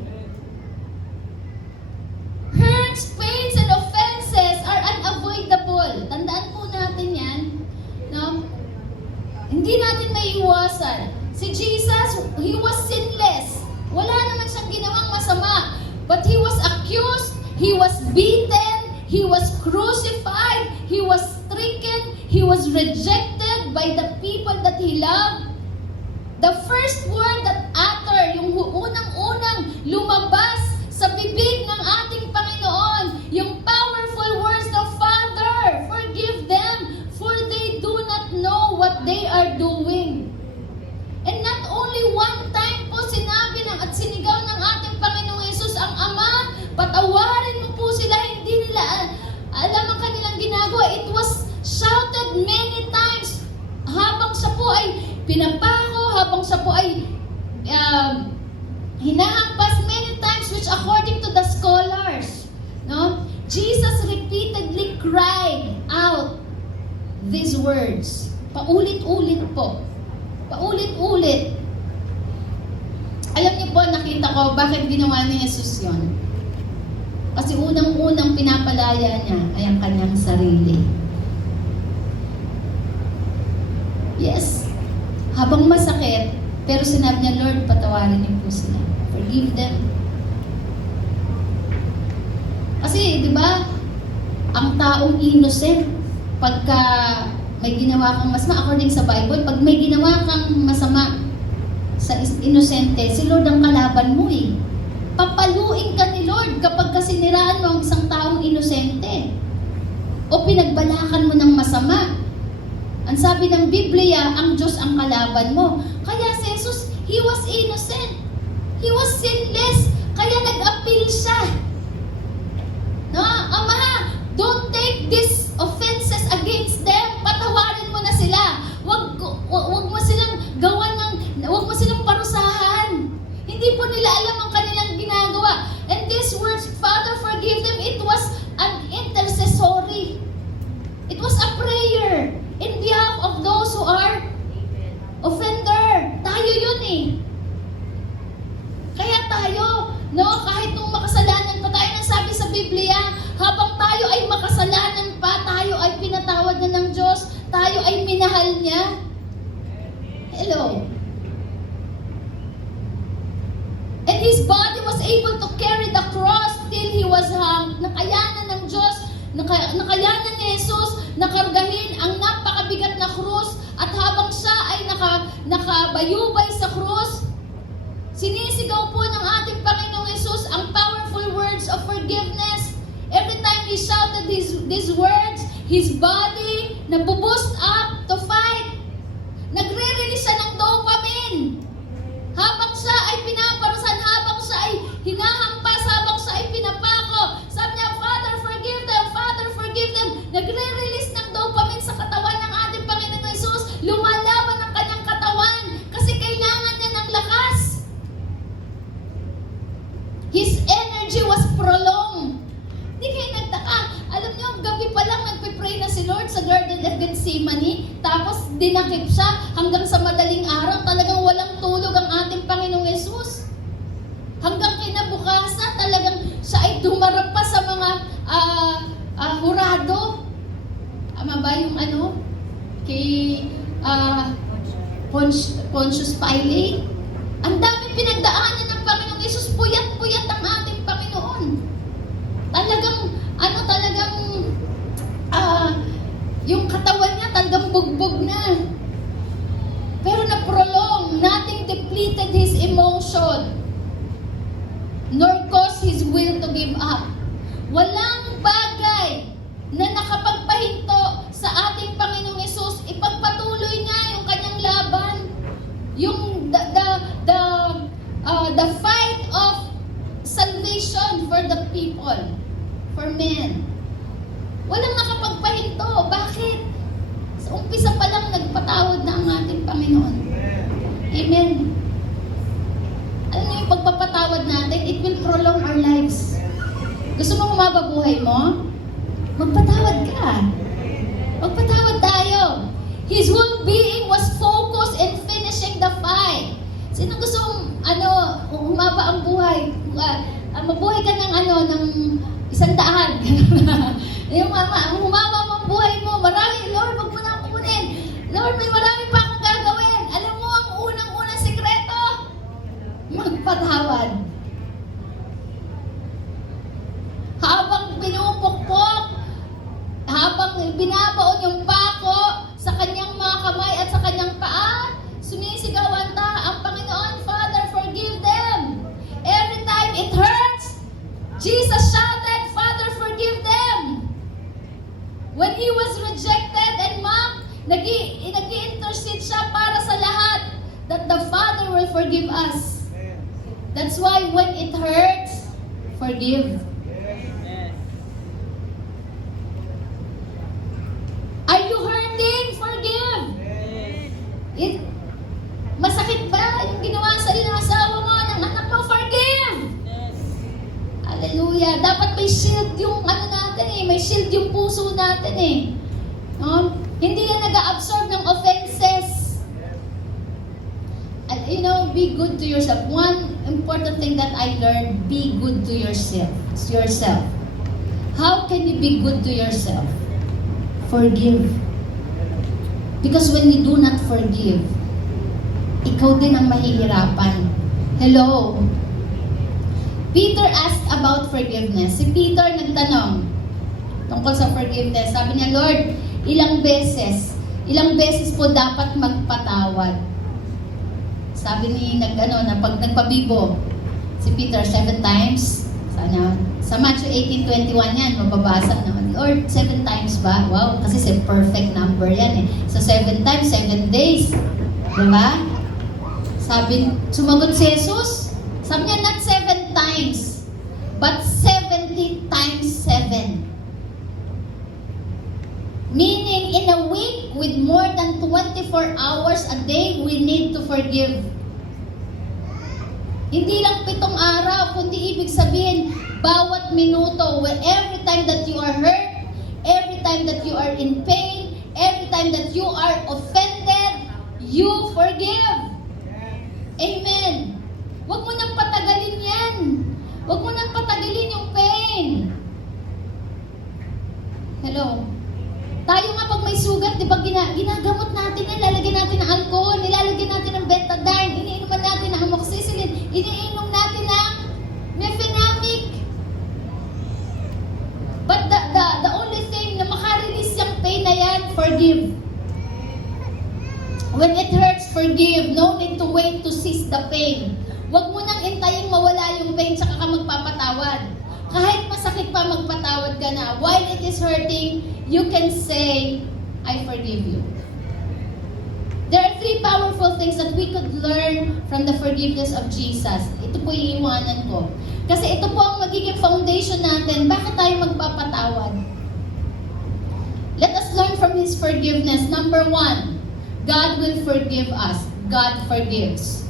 Hurts, pains, and offenses are unavoidable. Tandaan po natin yan. No? Hindi natin maiiwasan. Si Jesus, He was sinless. Wala naman siyang ginawang masama. But He was accused, He was beaten, He was crucified, He was stricken, He was rejected by the people that He loved. The first word that uttered, yung unang-unang lumabas sa bibig ng ating Panginoon, yung powerful words ng Father, forgive them, for they do not know what they are doing. And not only one time po sinabi ng at sinigaw ng ating Panginoong Yesus ang Ama, patawarin mo po sila, hindi nila alam ang kanilang ginagawa. It was shouted many times habang siya po ay pinapako, habang siya po ay hinahampas many times, which according to the scholars, no, Jesus repeatedly cried out these words. Paulit-ulit po. Paulit-ulit. Alam niyo po, nakita ko bakit ginawa ni Jesus yon. Kasi unang-unang pinapalaya niya ay ang kanyang sarili. Yes, habang masakit, pero sinabi niya, Lord, patawarin niyo po sila. Forgive them. Kasi, di ba, ang taong innocent, pagka may ginawa kang masama, according sa Bible, pag may ginawa kang masama sa inosente, si Lord ang kalaban mo eh. Papaluin ka ni Lord kapag kasiniraan mo ang isang taong inosente. O pinagbalakan mo ng masama. Ang sabi ng Biblia, ang Diyos ang kalaban mo. Kaya si Jesus, He was innocent. He was sinless. Kaya nag-appeal siya. No, Ama, don't take these offenses against them. Patawarin mo na sila. Wag mo silang gawan ng, wag mo silang parusahan. Hindi po nila alam ang kanilang ginagawa. And these words, Father, forgive them, it was an intercessory. It was a prayer in behalf of those who are offender. Tayo yun eh. Kaya tayo, no, kahit nung makasalanan pa tayo, nang sabi sa Biblia, habang tayo ay makasalanan pa, tayo ay pinatawad na ng Diyos, tayo ay minahal niya. Hello. And His body was able to carry the cross till He was hung. Nakayanan ng Diyos, nakayanan ni Jesus, nakargahin ang napakabigat na krus, at habang siya ay nakabayubay sa krus, sinisigaw po ng ating Panginoong Jesus ang powerful words of forgiveness. Every time He shouted these words, His body nabuboost up to fight. Nagre-release siya ng dopamine. Habang siya ay pinaparusahan, habang siya ay hinahampas, habang siya ay pinapako. Sabi niya, Father, forgive them. Father, forgive them. Nagre-release ng dopamine sa katawan ng ating Panginoong Jesus. Lumalaban ang kanyang katawan kasi kailangan niya ng lakas. His energy was prolonged. Hindi kayo nagtaka. Alam niyo, gabi pa lang nagpipray na si Lord sa Garden of Gethsemane, tapos dinakip siya hanggang sa madaling araw. Talagang walang tulog ang ating Panginoong Jesus. ano, kay Pontius Pilate. Ang daming pinagdaanan ng Panginoong Yesus, puyat-puyat ang ating Panginoon. Yung katawan niya talagang bugbog na. Pero na-prolong, nothing depleted his emotion, nor caused his will to give up. Walang bagay na nakapagpahinto sa ating Panginoong Yesus. Ipagpatuloy niya yung kanyang laban. Yung the fight of salvation for the people, for men. Walang nakapagpahinto. Bakit? Sa umpisa pa lang nagpatawad na ang ating Panginoon. Amen. Alam niyo yung pagpapatawad natin, it will prolong our lives. Gusto mo humaba buhay mo? Magpatawad ka. Magpatawad tayo. His whole being was focused in finishing the fight. Sino gusto humaba ang buhay? Mabuhay ka ng 100. Yung humaba ang buhay mo. Marami, Lord, wag mo na akong kunin. Lord, may marami pa akong gagawin. Alam mo ang unang-unang sikreto? Magpatawad. Habang pinupukpok, habang binabaon yung pako sa kanyang mga kamay at sa kanyang paa, sumisigawan ta ang Panginoon, Father, forgive them. Every time it hurts, Jesus shouted, Father, forgive them. When he was rejected and mocked, nag-i-intercede siya para sa lahat that the Father will forgive us. That's why when it hurts, forgive. Are you hurting? Forgive. Masakit ba yung ginawa sa ng asawa mo, ng anak mo? Forgive. Hallelujah. Dapat may shield yung natin may shield yung puso natin Hindi yan nag-absorb ng offenses. Be good to yourself. One important thing that I learned, be good to yourself. How can you be good to yourself? Forgive. Because when we do not forgive, ikaw din ang mahihirapan. Hello? Peter asked about forgiveness. Si Peter nagtanong tungkol sa forgiveness. Sabi niya, Lord, ilang beses po dapat magpatawad? Sabi ni nagpabibo si Peter 7 times. Sa Matthew 18:21 yan, mababasa naman. Lord, 7 times ba? Wow, kasi perfect number yan So 7 times, 7 days. Diba? Sumagot si Jesus, sabi niya, not 7 times, but 70 times 7. Meaning, in a week, with more than 24 hours a day, we need to forgive. Hindi lang 7 araw, kundi ibig sabihin, bawat minuto, every time that you are hurt, every time that you are in pain, every time that you are offended, you forgive. Amen. Huwag mo nang patagalin yan. Huwag mo nang patagalin yung pain. Hello? Tayo nga pag may sugat, di ba ginagamot natin yan, lalagyan natin ng alcohol, nilalagyan natin ng betadine, iniinuman natin ng amoxicillin, iniinom natin ng mefenamic. But the only thing na makarelease yung pain na yan, forgive. When it hurts, forgive. No need to wait to cease the pain. Huwag mo nang intayin mawala yung pain saka ka magpapatawad. Kahit masakit pa, magpatawad ka na. While it is hurting, you can say, I forgive you. There are 3 powerful things that we could learn from the forgiveness of Jesus. Ito po iiwanan ko. Kasi ito po ang magiging foundation natin. Bakit tayo magpapatawad? Let us learn from His forgiveness. Number 1, God will forgive us. God forgives.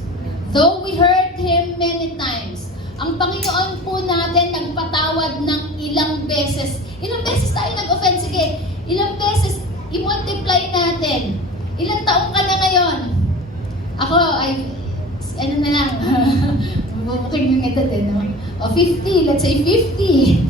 Though we hurt Him many times, ang Panginoon po natin nagpatawad ng ilang beses. Ilang beses tayo nag-offend? Sige, ilang beses i-multiply natin. Ilang taong ka na ngayon? Ako, na lang, bubukid yung edad no? O 50, let's say 50.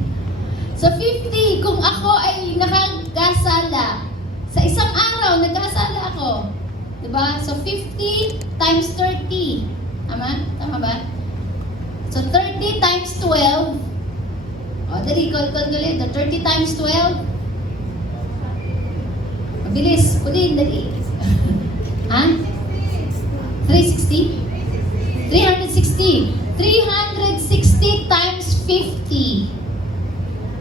So 50, kung ako ay nakakasala sa isang araw, nagkasala ako. Diba? So, 50 times 30. Tama? Tama ba? So, 30 times 12. O, dali, calculate. 30 times 12. Mabilis. Pulin, dali. Ha? 360? 360. 360 times 50.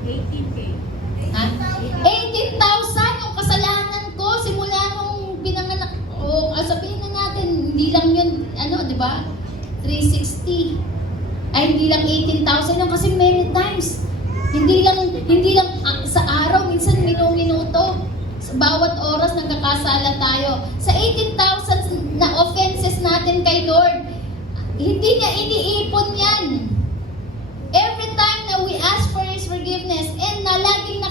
18K. Ha? 18,000 yung kasalanan ko simula nung pinanganak ko. Sabihin na natin, hindi lang yun, di ba? 360. Ay, hindi lang 18,000 yung kasi many times. Hindi lang sa araw, minsan minuto. Sa bawat oras nagkakasala tayo. Sa 18,000 na offenses natin kay Lord, hindi niya iniipon yan. Every time na we ask for His forgiveness and na laging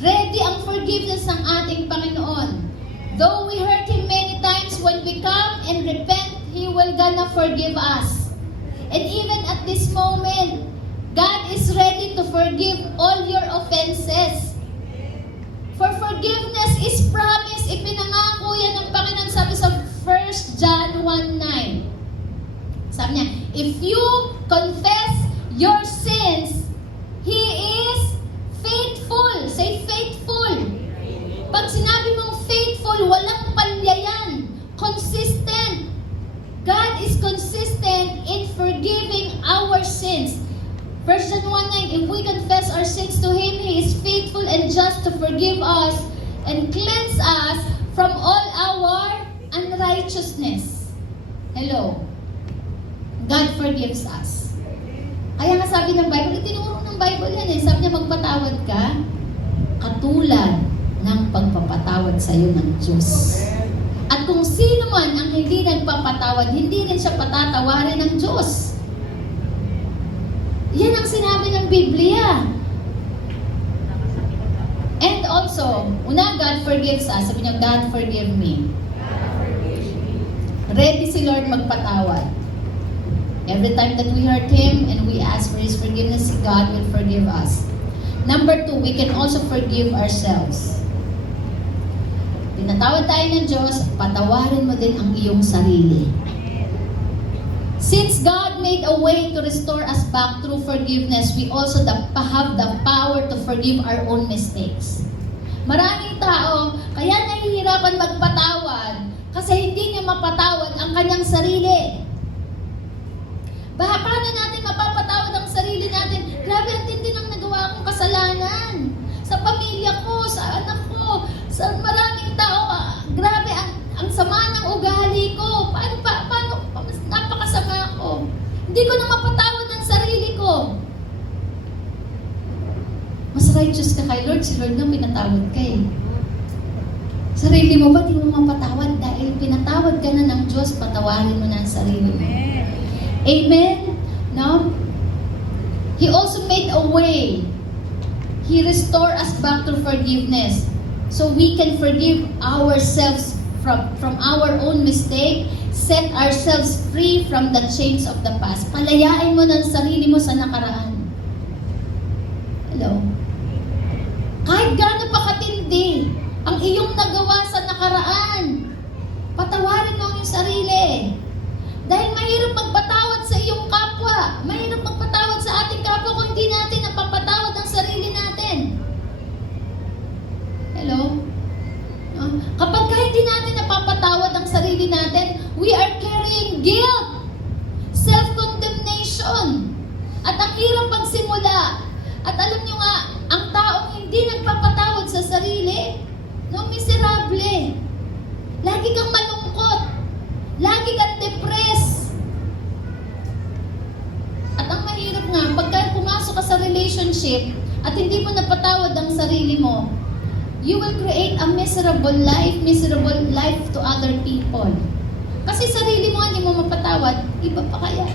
ready ang forgiveness ng ating Panginoon. Though we hurt Him many times, when we come and repent, He will gonna forgive us. And even at this moment, God is ready to forgive all your offenses. For forgiveness is promised. Ipinangako yan ng Panginoon, sabi sa 1 John 1:9. Sabi niya, if you confess your sins, He is faithful. Say faithful. Pag sinabi mong faithful, walang palya yan. Consistent. God is consistent in forgiving our sins. 1 John 1:9, if we confess our sins to Him, He is faithful and just to forgive us and cleanse us from all our unrighteousness. Hello. God forgives us. Kaya nga sabi ng Bible, itinuro ng Bible yan eh. Sabi niya, magpatawad ka, katulad ng pagpapatawad sa iyo ng Diyos. At kung sino man ang hindi nagpapatawad, hindi rin siya patatawarin ng Diyos. Yan ang sinabi ng Biblia. And also, una, God forgives us. Sabi niya, God forgive me. Ready si Lord magpatawad. Every time that we hurt Him and we ask for His forgiveness, God will forgive us. Number 2, we can also forgive ourselves. Pinatawad tayo ng Diyos, patawarin mo din ang iyong sarili. Since God made a way to restore us back through forgiveness, we also have the power to forgive our own mistakes. Maraming tao, kaya nahihirapan magpatawad kasi hindi niya mapatawad ang kanyang sarili. Paano natin mapapatawad ang sarili natin? Grabe, ang tindi ng nagawa kong kasalanan. Sa pamilya ko, sa anak ko, sa maraming tao. Grabe, ang sama ng ugali ko. Paano napakasama ko. Hindi ko na mapatawad ang sarili ko. Mas righteous ka kay Lord. Si Lord na pinatawad ka eh. Sarili mo ba, di mo mapatawad? Dahil pinatawad ka na ng Diyos, patawarin mo na ang sarili mo. Amen? No? He also made a way. He restored us back to forgiveness. So we can forgive ourselves from our own mistake, set ourselves free from the chains of the past. Palayain mo ng sarili mo sa nakaraan. Hello? Kahit gaano pa katindi ang iyong nagawa sa nakaraan, patawarin mo ang iyong sarili. Dahil mahirap magpatawad sa iyong kapwa. Mahirap magpatawad sa ating kapwa kung hindi natin napapatawad ang sarili natin. Hello? Kapag hindi natin napapatawad ang sarili natin, we are carrying guilt, self-condemnation. At ang hirap pagsimula. At alam nyo nga, ang taong hindi nagpapatawad sa sarili, miserable. Lagi kang malungkot. Lagi kang depressed. At ang mahirap nga, pagka pumasok ka sa relationship at hindi mo napatawad ang sarili mo, you will create a miserable life to other people. Kasi sarili mo hindi mo mapatawad, iba pa kaya.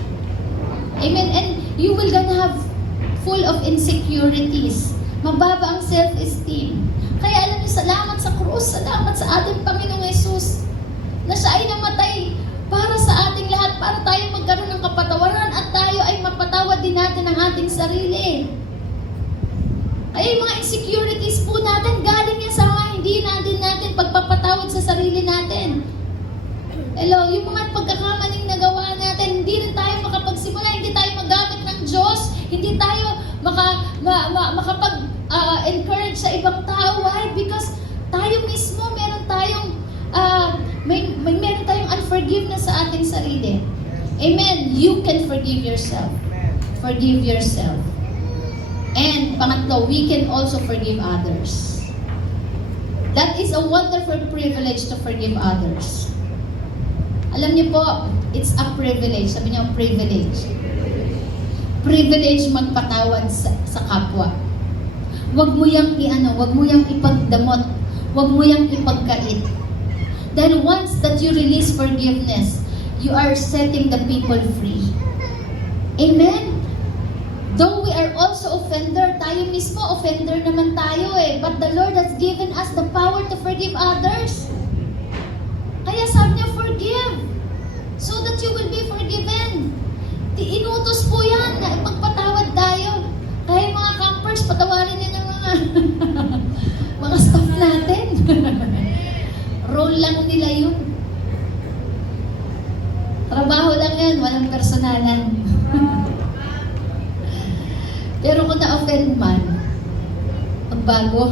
Amen? And you will gonna have full of insecurities. Mababa ang self-esteem. Kaya alam niyo, salamat sa krus, salamat sa ating Panginoong Jesus na siya ay namatay para sa ating lahat, para tayo magkaroon ng kapatawaran at tayo ay mapatawad din natin ang ating sarili. Ay, mga insecurities po natin, galing yan sa mga hindi hindi natin pagpapatawad sa sarili natin. Hello, yung mga pagkakamaling nagawa natin, hindi rin tayo makapagsimula, hindi tayo magamit ng Diyos, hindi tayo makapag-encourage sa ibang tao. Why? Because tayo mismo, meron tayong unforgiveness sa ating sarili. Amen. You can forgive yourself. Forgive yourself. And pangatlo, we can also forgive others. That is a wonderful privilege to forgive others. Alam niyo po, it's a privilege. Sabi niyo, privilege. Privilege magpatawad sa kapwa. Huwag mo yang ipagdamot. Huwag mo yang ipagkait. Then once that you release forgiveness, you are setting the people free. Amen? Though we are also offender, tayo mismo offender naman tayo eh. But the Lord has given us the power to forgive others. Kaya sabi niya, forgive. So that you will be forgiven. Inutos po yan na magpatawad tayo. Kaya mga campers, patawarin niyo ng mga mga staff natin. Role lang nila yun. Trabaho lang yun, walang personalan. Pero kung na-offend man, magbago.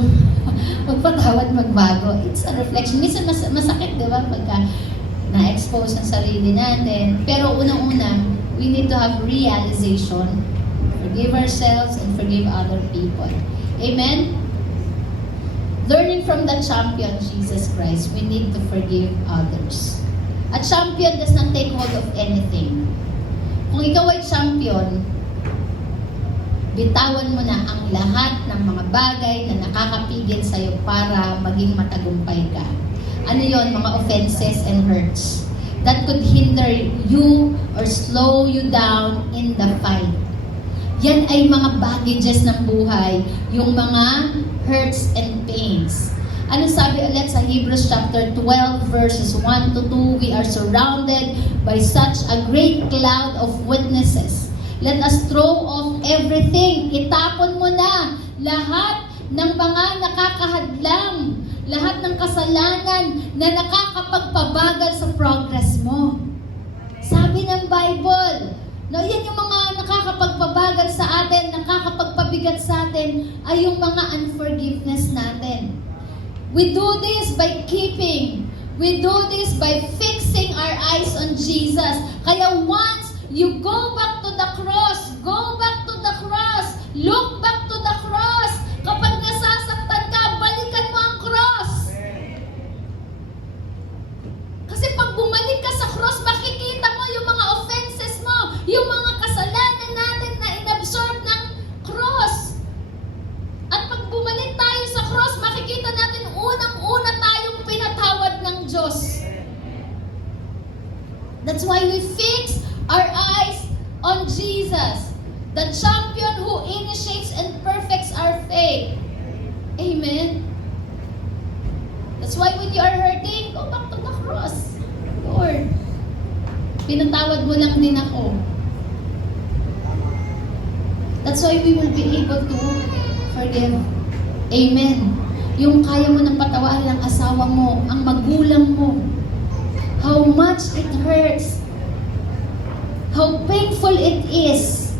Magpatawad, magbago. It's a reflection. Minsan masakit, di ba? Pagka na-expose ang sarili natin. Pero unang-una, we need to have realization. Forgive ourselves and forgive other people. Amen? Learning from the champion, Jesus Christ, we need to forgive others. A champion does not take hold of anything. Kung ikaw ay champion, bitawan mo na ang lahat ng mga bagay na nakakapigil sa'yo para maging matagumpay ka. Ano yon? Mga offenses and hurts that could hinder you or slow you down in the fight. Yan ay mga baggages ng buhay, yung mga hurts and pains. Ano sabi ulit sa Hebrews chapter 12 verses 1 to 2? We are surrounded by such a great cloud of witnesses. Let us throw off everything. Itapon mo na lahat ng mga nakakahadlang, lahat ng kasalanan na nakakapagpabagal sa progress mo. Sabi ng Bible, no, yan yung mga nakakapagpabagal sa atin, nakakapagpabigat sa atin, ay yung mga unforgiveness natin. We do this by fixing our eyes on Jesus. Kaya once you go back to the cross, look back to the cross. Kapag nasasaktan ka, balikan mo ang cross. Kasi pag bumalik ka sa cross, makikita mo yung mga offenses mo, yung mga kasalanan natin na inabsorb ng cross. At pag bumalik tayo sa cross, makikita natin unang-una tayong pinatawad ng Diyos. That's why we fix our eyes on Jesus, the champion who initiates and perfects our faith. Amen? That's why when you are hurting, go back to the cross. Lord, pinatawad mo lang din ako. That's why we will be able to forgive. Amen. Yung kaya mo nang patawarin ang asawa mo, ang magulang mo. How much it hurts. How painful it is.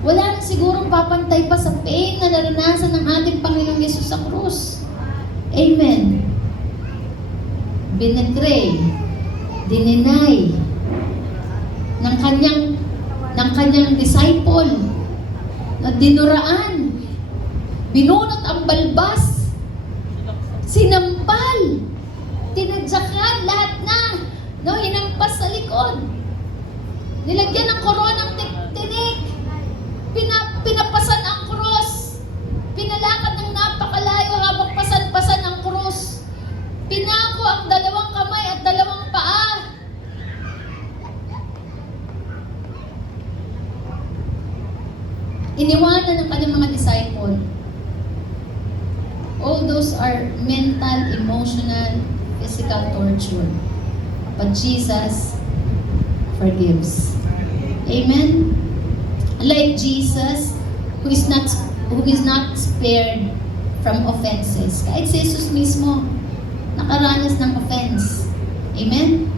Wala na sigurong papantay pa sa pain na naranasan ng ating Panginoong Yesus sa krus. Amen. Binetray, dininay ng kanyang disciple na dinuraan, binunot ang balbas, sinampal, tinadyakan, lahat na, no, hinampas sa likod. Nilagyan ng koronang tinik, pinapasan ang krus, pinalakad ng napakalayo habang pasan-pasan ang krus, pinako ang dalawang kamay at dalawang paa. Iniwanan ng kanyang mga disciple. All those are mental, emotional, physical torture. But Jesus forgives. Amen? Like Jesus, who is not spared from offenses. Kahit si Jesus mismo, nakaranas ng offense. Amen?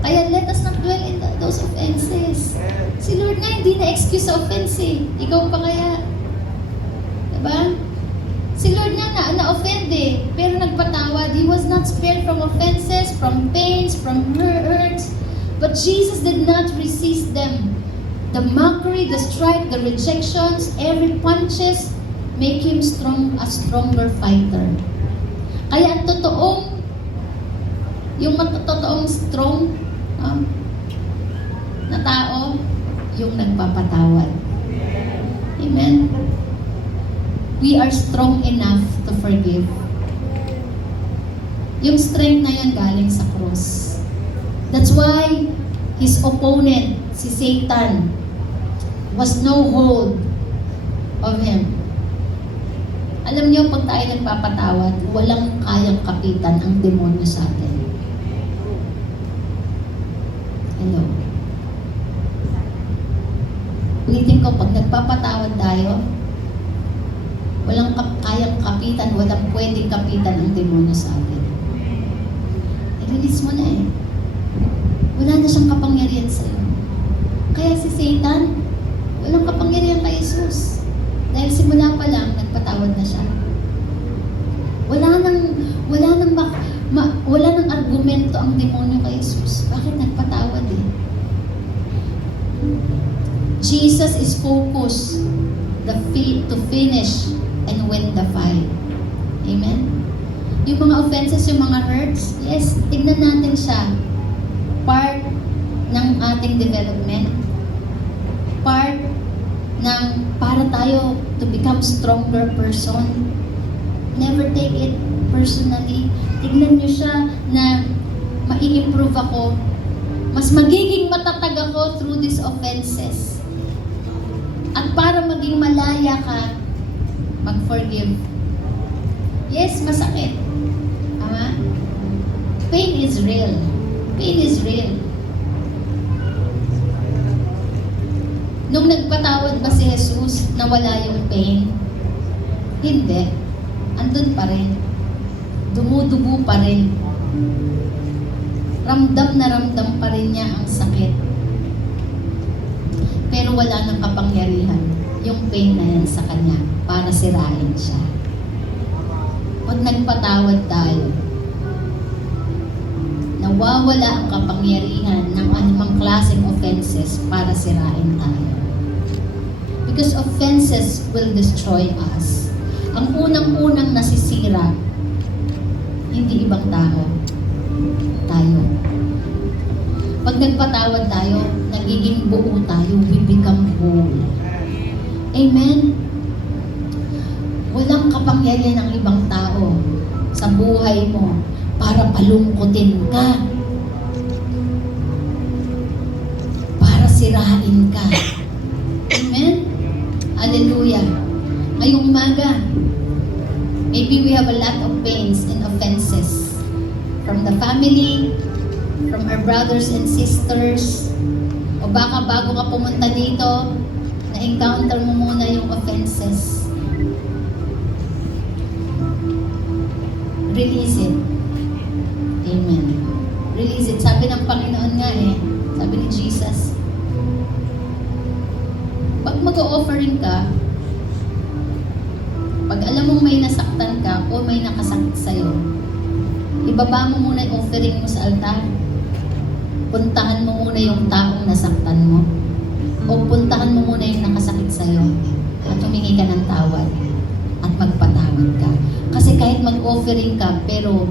Kaya let us not dwell in those offenses. Si Lord nga hindi na-excuse sa offense eh. Ikaw pa kaya? Diba? Si Lord nga na-offend eh. Pero nagpatawad. He was not spared from offenses, from pains, from hurts. But Jesus did not resist them. The mockery, the strike, the rejections, every punches make him a stronger fighter. Kaya ang totoong, yung totoong strong na tao, yung nagpapatawad. Amen? We are strong enough to forgive. Yung strength na yan galing sa cross. That's why his opponent, si Satan, was no hold of him. Alam niyo, pag tayo nagpapatawad, walang kayang kapitan ang demonyo sa atin. Hello? Ulitin ko, pag nagpapatawad tayo, walang kayang kapitan, walang pwedeng kapitan ang demonyo sa atin. I-release mo na eh. Wala na siyang kapangyarihan sa iyo. Kaya si Satan, walang kapangyarihan kay Jesus. Dahil simula pa lang, nagpatawad na siya. Wala nang argumento ang demonyo kay Jesus. Bakit nagpatawad eh? Jesus is focused to finish and win the fight. Amen? Yung mga offenses, yung mga hurts, yes, tignan natin siya. Part ng ating development. Part ng para tayo to become stronger person. Never take it personally. Tignan nyo siya na mai-improve ako. Mas magiging matatag ako through these offenses. At para maging malaya ka, mag-forgive. Yes, masakit. Tama? Pain is real. Pain is real. Nung nagpatawad ba si Jesus, nawala yung pain? Hindi. Andun pa rin. Dumudugo pa rin. Ramdam na ramdam pa rin niya ang sakit. Pero wala nang kapangyarihan yung pain na yan sa kanya para sirain siya. Pag nagpatawad tayo, nawawala ang kapangyarihan ng anumang klaseng offenses para sirain tayo. Because offenses will destroy us. Ang unang-unang nasisira, hindi ibang tao, tayo. Pag nagpatawad tayo, nagiging buo tayo, we become whole. Amen? Walang kapangyarihan ng ibang tao sa buhay mo para palungkutin ka, para sirain ka. Amen? Hallelujah. Ngayong umaga, maybe we have a lot of pains and offenses from the family, from our brothers and sisters, o baka bago ka pumunta dito, na-encounter mo muna yung offenses. Release it. Amen. Release it. Sabi ng Panginoon nga sabi ni Jesus, pag mag-o-offering ka, pag alam mong may nasaktan ka o may nakasakit sa'yo, ibaba mo muna yung offering mo sa altar. Puntahan mo muna yung taong nasaktan mo. O puntahan mo muna yung nakasakit sa'yo at humingi ka ng tawad at magpatawad ka. Kasi kahit mag-offering ka pero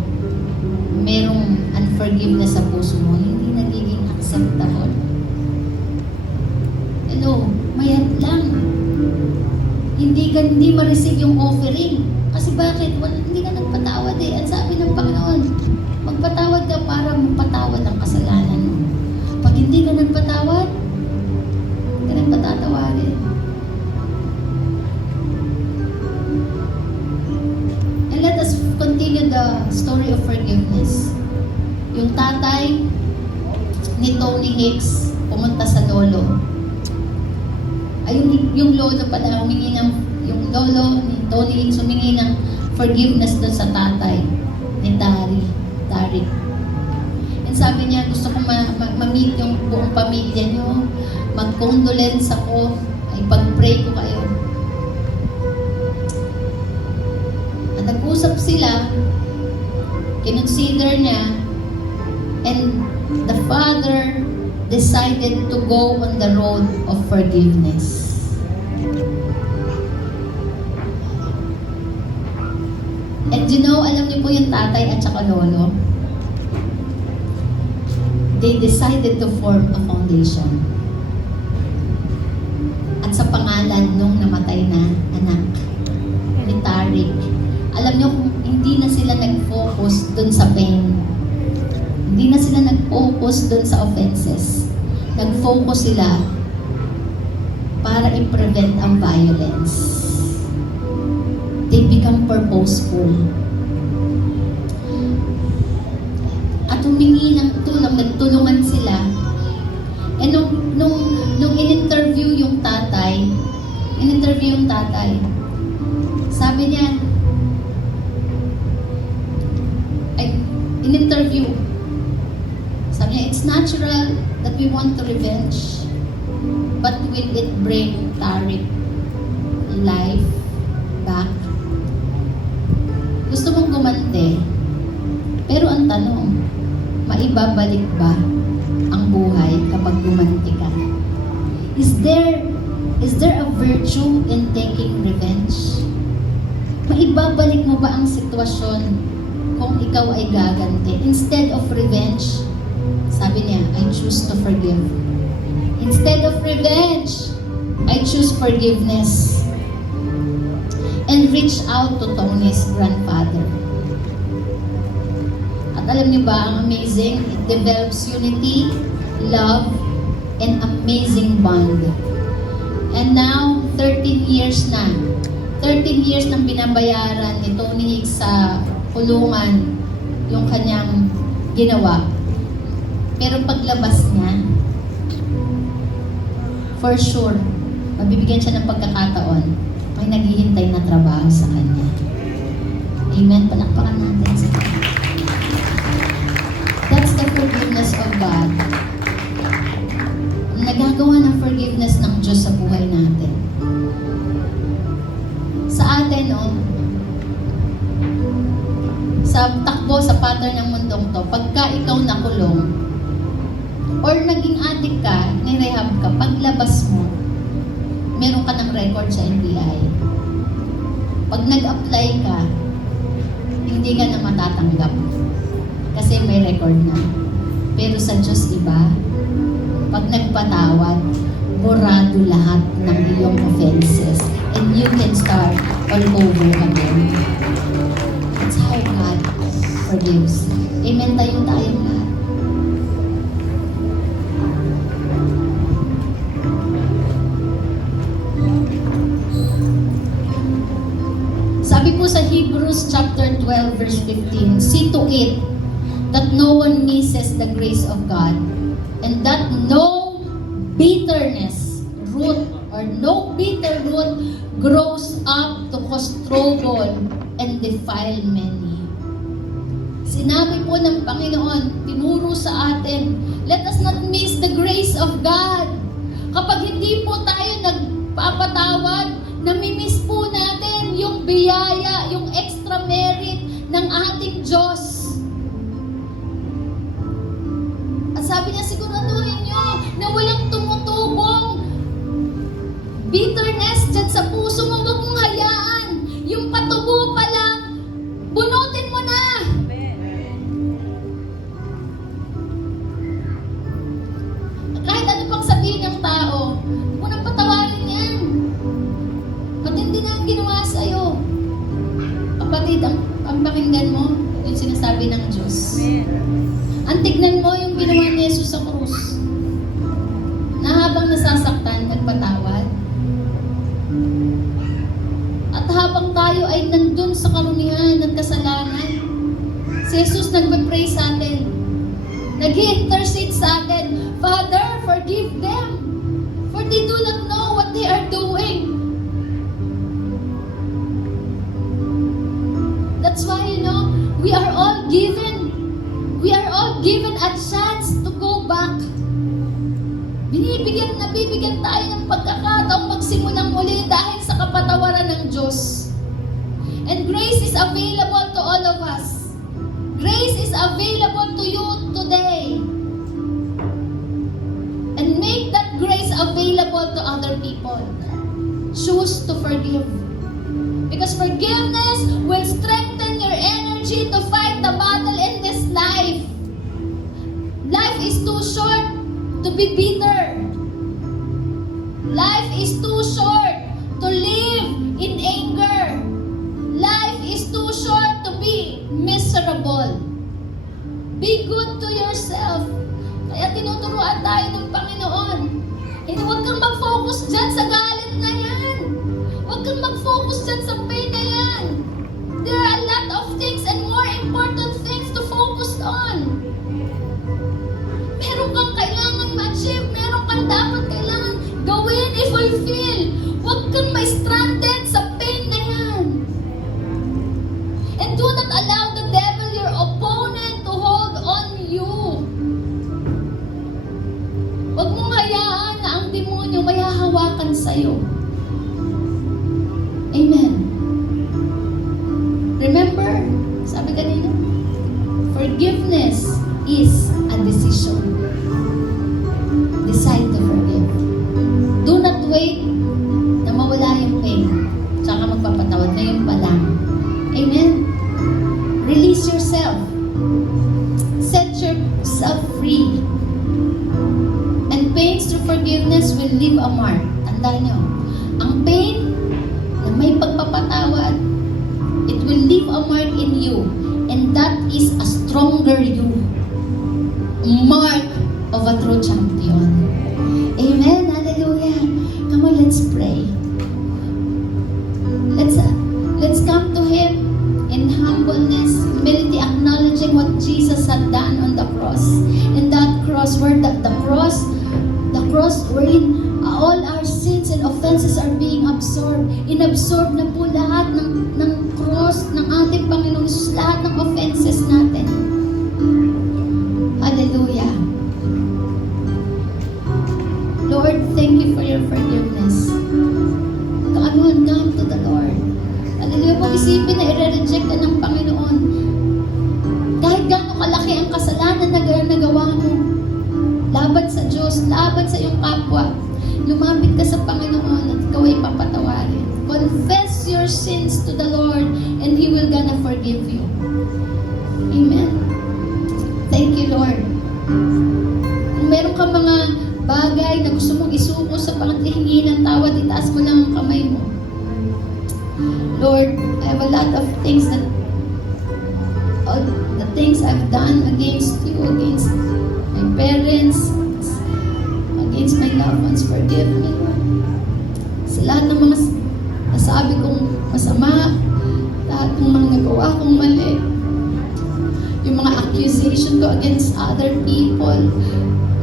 merong unforgiveness sa puso mo, hindi nagiging acceptable. Hello, mayat lang. Hindi ma-receive yung offering. Kasi bakit? Hindi ka nagpatawad eh. At sabi ng Panginoon, magpatawad ka para magpatawad ang kasalanan mo. Pag hindi ka nagpatawad, hindi ka nagpatatawarin. And let us continue the story of forgiveness. Yung tatay ni Tony Hicks pumunta sa lolo. Ay, yung lolo pala humingi ng yung lolo ni Tony sumingi ng forgiveness doon sa tatay ni Tarik. And sabi niya, gusto ko ma-meet yung buong pamilya niyo, mag-condolence ako, ay pag-pray ko kayo. At nag-usap sila, kinonsider niya, and the father decided to go on the road of forgiveness. And you know, alam niyo po yung tatay at saka lolo, they decided to form a foundation. At sa pangalan nung namatay na anak ni Tarik, alam niyo kung hindi na sila nag-focus dun sa pain. Hindi na sila nag-focus dun sa offenses. Nag-focus sila para i-prevent ang violence. They become purposeful. At humingi ng tulong, nagtulungan sila. And nung in-interview yung tatay, sabi niya, sabi niya, it's natural that we want to revenge, but will it bring Tarik life back? Gusto mong gumante, pero ang tanong, maibabalik ba ang buhay kapag gumanti ka? Is there a virtue in taking revenge? Maibabalik mo ba ang sitwasyon kung ikaw ay gaganti? Instead of revenge, sabi niya, I choose to forgive. Instead of revenge, I choose forgiveness. And reach out to Tony's grandfather. At alam niyo ba, ang amazing, it develops unity, love, and amazing bond. And now, 13 years na. 13 years nang binabayaran ni Tony Hicks sa kulungan yung kanyang ginawa. Pero paglabas niya, for sure, mabibigyan siya ng pagkakataon. May naghihintay na trabaho sa kanya. Amen? Palakpakan natin sa kanya. That's the forgiveness of God. Nagagawa ng forgiveness ng Diyos sa buhay natin. Sa atin, sa takbo, sa pattern ng mundong to, pagka ikaw nakulong, or naging addict ka, nirehab ka, paglabas mo, meron ka ng record sa NBI. Pag nag-apply ka, hindi ka na matatanggap. Kasi may record na. Pero sa Diyos, iba, pag nagpatawad, borado lahat ng iyong offenses. And you can start all over again. That's how God forgives. Amen tayong lahat. Sabi po sa Hebrews chapter 12 verse 15, see to it that no one misses the grace of God, and that no bitter root grows up to cause trouble and defile many. Sinabi po ng Panginoon, tinuro sa atin, let us not miss the grace of God. Kapag hindi po tayo nagpapatawad, namimiss po natin yung biyaya, yung extra merit ng ating Diyos. At sabi niya, siguraduhin niyo na walang tumutubong bitterness dyan sa puso mo. Huwag mong hayaan. Yung patubo pa lang, bunutin mo na. Kahit ano pang sabihin ng tao, huwag mo nang patawarin yan. Matindi na ang ginawa sa'yo. Kapatid, ang pakinggan mo, yung sinasabi ng Diyos. Ang tignan mo yung ginawa ni Jesus sa krus. Na habang nasasaktan, nagpatawad. At habang tayo ay nandun sa karumihan ng kasalanan, si Jesus nagpe-pray sa atin. Nag-intercede sa atin, Father, forgive them, for they do not know what they are doing. nabibigyan tayo ng pagkakataong magsimulang muli dahil sa kapatawaran ng Diyos. And grace is available to all of us. Grace is available to you today. And make that grace available to other people. Choose to forgive. Because forgiveness will strengthen your energy to fight the battle in this life. Life is too short to be bitter. Life is too short to live in anger. Life is too short to be miserable. Be good to yourself. Kaya tinuturuan tayo ng Panginoon. Hindi, huwag kang mag-focus dyan sa galit na yan. Huwag kang mag-focus dyan sa pain na yan. There are a lot of things and more important things to focus on. Meron kang kailangan ma-achieve. Meron kang dapat kailangan gawin, i-fulfill. Huwag kang ma-stranded sa pain na yan. And do not allow the devil, your opponent, to hold on you. Huwag mong hayaan na ang demonyo may hahawakan sa'yo. Amen. Remember, sabi kanina, forgiveness is a decision. Decide to forgive. Do not wait na mawala yung pain. Tsaka magpapatawad. Ngayon pa lang. Amen. Release yourself. Set yourself free. And pains through forgiveness will leave a mark. Tandaan nyo. Ang pain na may pagpapatawad, it will leave a mark in you. And that is a stronger you. Mark of a true champion. Amen. Hallelujah. Come on, let's pray. Let's come to Him in humbleness, humility, acknowledging what Jesus had done on the cross. And that cross, where the cross wherein all our sins and offenses are being absorbed. Inabsorb na po lahat ng cross ng ating Panginoong Jesus, lahat ng offenses natin. Hallelujah. Lord, thank you for your forgiveness. Come to the Lord. Hallelujah. Huwag isipin na i-reject ka ng Panginoon. Kahit gaano kalaki ang kasalanan na nagawa mo, laban sa Diyos, laban sa iyong kapwa, lumapit ka sa Panginoon at ikaw ay papatawarin. Confess your sins to the Lord and He will gonna forgive you. Amen. Thank you, Lord. Kung meron ka mga bagay na gusto mong isuko sa panghihingi ng tawad, itaas mo lang ang kamay mo. Lord, I have a lot of things all the things I've done against you, against my parents, against my loved ones. Forgive me, Lord. Sa lahat ng mga nasabi kong masama, lahat ng mga nagawa kong mali, yung mga accusation ko against other people,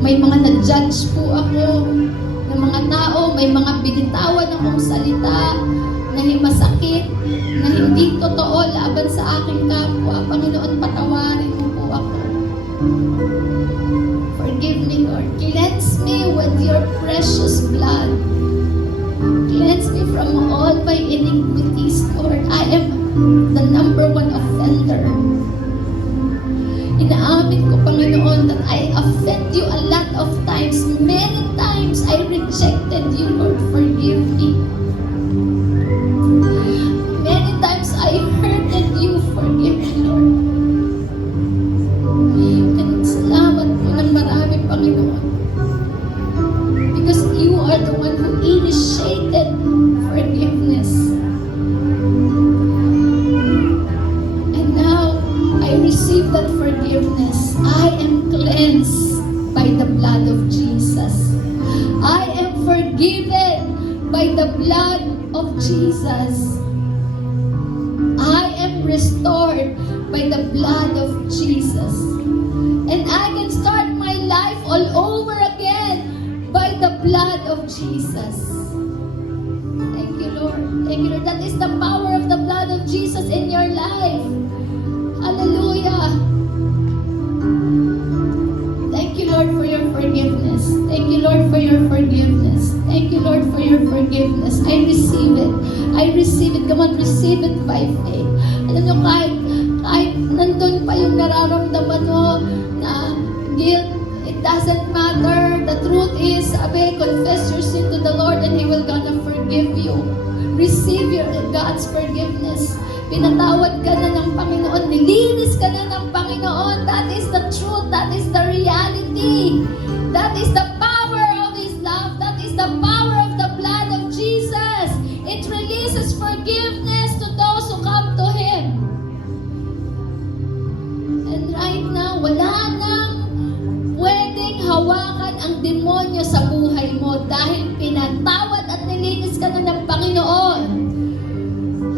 may mga na-judge po ako ng mga tao, may mga binitawan akong salita na masakit, na hindi totoo laban sa aking kapwa. Panginoon, patawarin mo po ako. Forgive me, Lord. Cleanse me with your precious blood. Cleanse me from all my iniquities, Lord. I am the number one offender. Inaamin ko, Panginoon, that I offend you a lot of times. Many times I rejected you, Lord. Forgive me. Many times I hurted you. Forgive me, Lord. And salamat po ng marami, Panginoon. Because you are the one who initiated forgiveness. And now, I receive that forgiveness. I am cleansed by the blood of Jesus. I am forgiven by the blood of Jesus. I am restored by the blood of Jesus. And I can start my life all over again by the blood of Jesus. Thank you, Lord. Thank you, Lord. That is the power of the blood of Jesus in your life. Hallelujah. Thank you, Lord, for your forgiveness. Thank you, Lord, for your forgiveness. receive it. Come on, receive it by faith. Alam nyo, kahit nandun pa yung nararamdaman mo na guilt, it doesn't matter. The truth is, sabi, confess your sin to the Lord and He will gonna forgive you. Receive God's forgiveness. Pinatawad ka na ng Panginoon. Nilinis ka na ng Panginoon. That is the truth. That is the reality. That is the power of His love. That is the power of the blood of Jesus. It releases forgiveness to those who come to Him. And right now, wala nang pwedeng hawakan ang demonyo sa buhay mo dahil pinatawad at nilinis ka na ng Panginoon.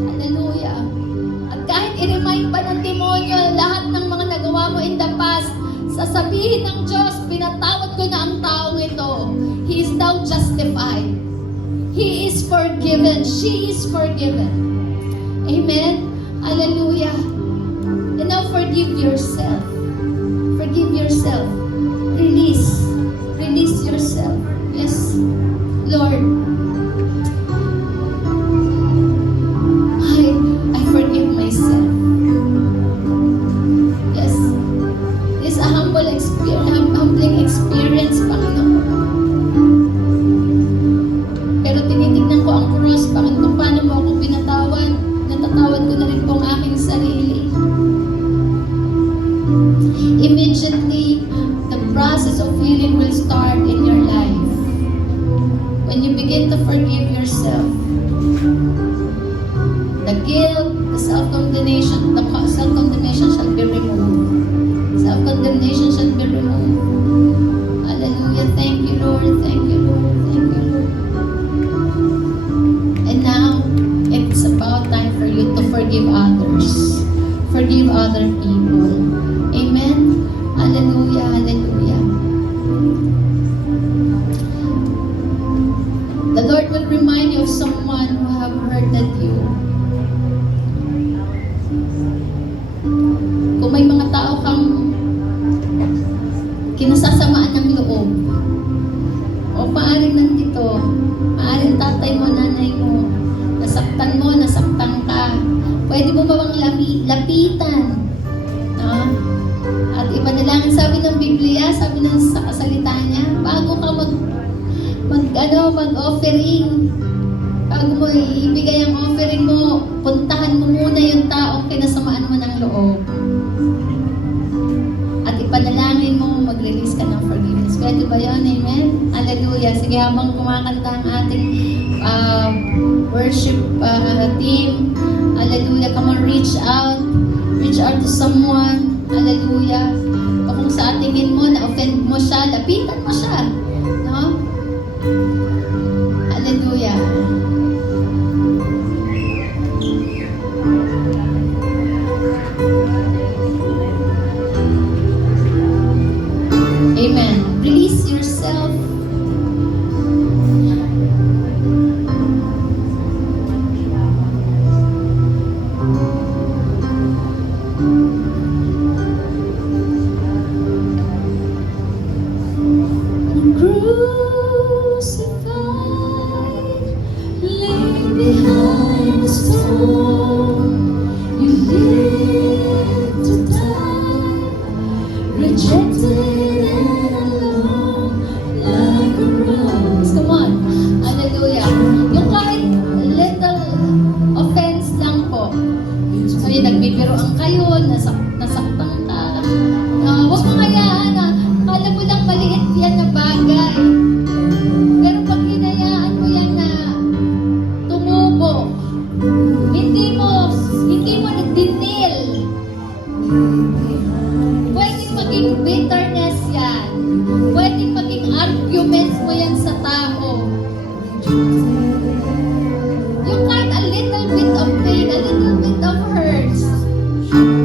Hallelujah. At kahit i-remind pa ng demonyo lahat ng mga nagawa mo in the past, sasabihin ng Diyos, pinatawad ko na ang taong ito. He is now justified. He is forgiven. She is forgiven. Amen? Hallelujah. And now forgive yourself. Forgive yourself. Release. Release yourself. Yes. Lord, I forgive myself. Yes. This is a humbling experience, Panginoon. Pero tinitignan ko ang cross, Panginoon, kung paano mo ako pinatawad. Natatawad ko na rin po ang aking sarili. Immediately, the process of healing will start in your life. When you begin to forgive yourself, the guilt, the self-condemnation shall be removed. Self-condemnation shall be removed. Hallelujah. Thank you, Lord. Thank you, Lord. Thank you, Lord. And now, it's about time for you to forgive others. Forgive other people. Amen. Hallelujah. Hallelujah. The Lord will remind you of someone who have hurted you. Kung may mga tao kang kinasasamaan ng loob, o maaring nandito, maaring tatay mo, nanay mo, nasaktan ka, pwede mo ba bang lapitan? No? At ipanalangin, sabi ng Biblia, sabi ng sa kasalita niya, bago ka mag-offering, bago mo ibigay ang offering mo, puntahan mo muna yung taong kinasamaan mo ng loob. At ipanalangin mo, mag-release ka ng forgiveness. Pwede ba yun? Amen? Hallelujah. Sige, habang kumakanta ang ating worship team, hallelujah, come on, reach out to someone, hallelujah. O kung sa tingin mo, na-offend mo siya, lapitan mo siya, no? Hallelujah. Amen. Release yourself. Crucified, laid behind the stone, you lived to die, rejected and alone, like a rose. Come on, hallelujah. Yung kahit little offense lang po. So yung nagbibiroan kayo, nasaktan ka. Huwag mong hayaan na, kala mo lang maliit yan na bagay. Pero pag hinayaan mo yan na tumubo, hindi mo nagdinil. Pwedeng maging bitterness yan. Pwedeng maging arguments mo yan sa tao. Yung kahit a little bit of pain, a little bit of hurts,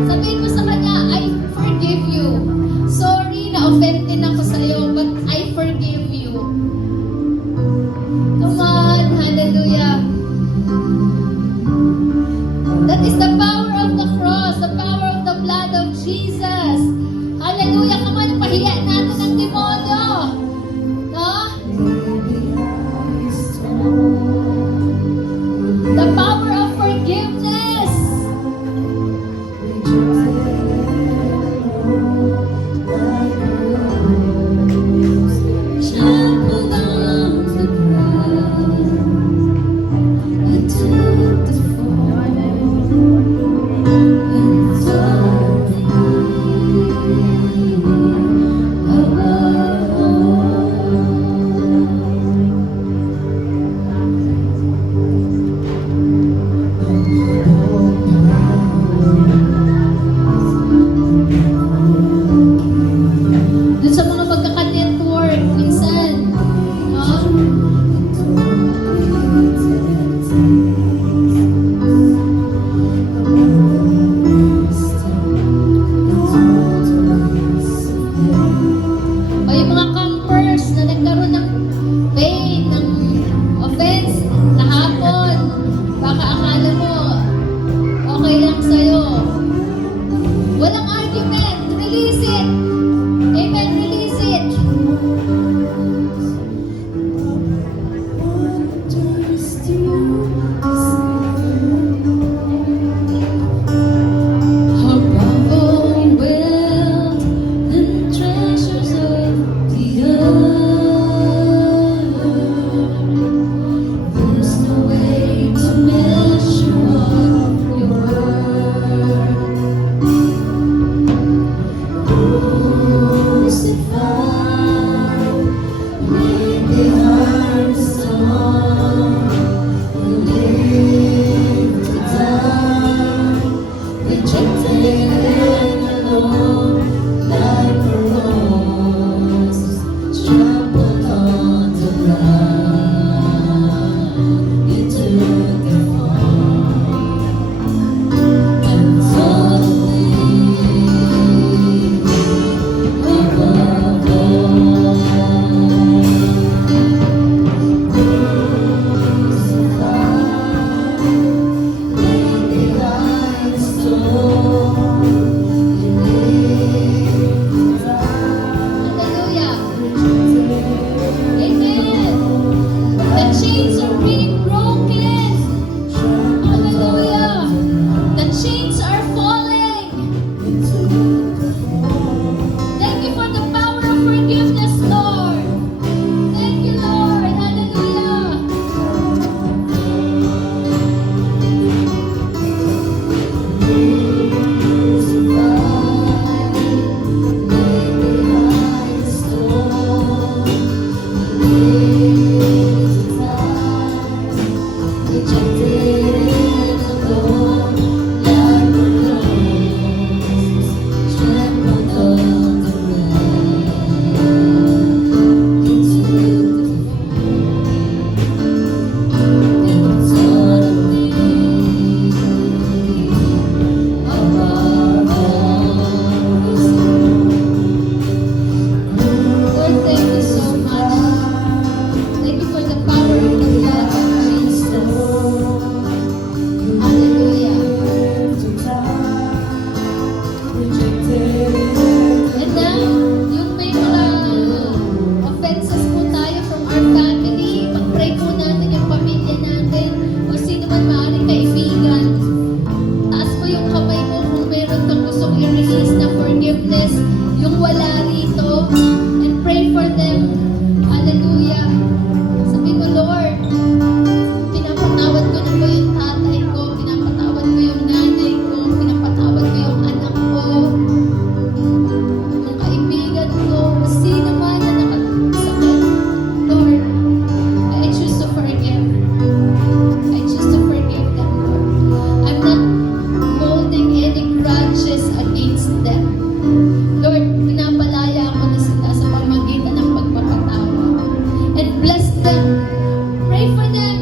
sabihin mo sa kanya, I forgive you. Sorry na offend din ako sa'yo, but I forgive you. Come on, hallelujah. That is the power of the cross, the power of the blood of Jesus. Hallelujah. Come on, pahiya natin ang demonyo. No? The chains are being broken. Hallelujah. The chains are falling. Thank you for the power of forgiveness, Lord. Thank you, Lord. Hallelujah. Lord, thank you so much. Thank you for the power of the blood of Jesus. Hallelujah. And now, yung may mga offenses po tayo from our family, pag-pray po natin yung pamilya natin o sino man maaaring kaibigan. Taas mo yung kamay mo kung meron kang gustong i-release na forgiveness, yung wala rito, and pray for them. Hallelujah. Sabi mo, Lord, pinapatawad ko na po yung tatay ko, pinapatawad ko yung nanay ko, pinapatawad ko yung anak ko, yung kaibigan ko, sino man na nakasakit. Lord, I choose to forgive. I choose to forgive them, Lord. I'm not holding any grudges against them. Lord, pinapalaya ako na sila sa pamagitan ng pagpapatawa. And bless them. Pray for them.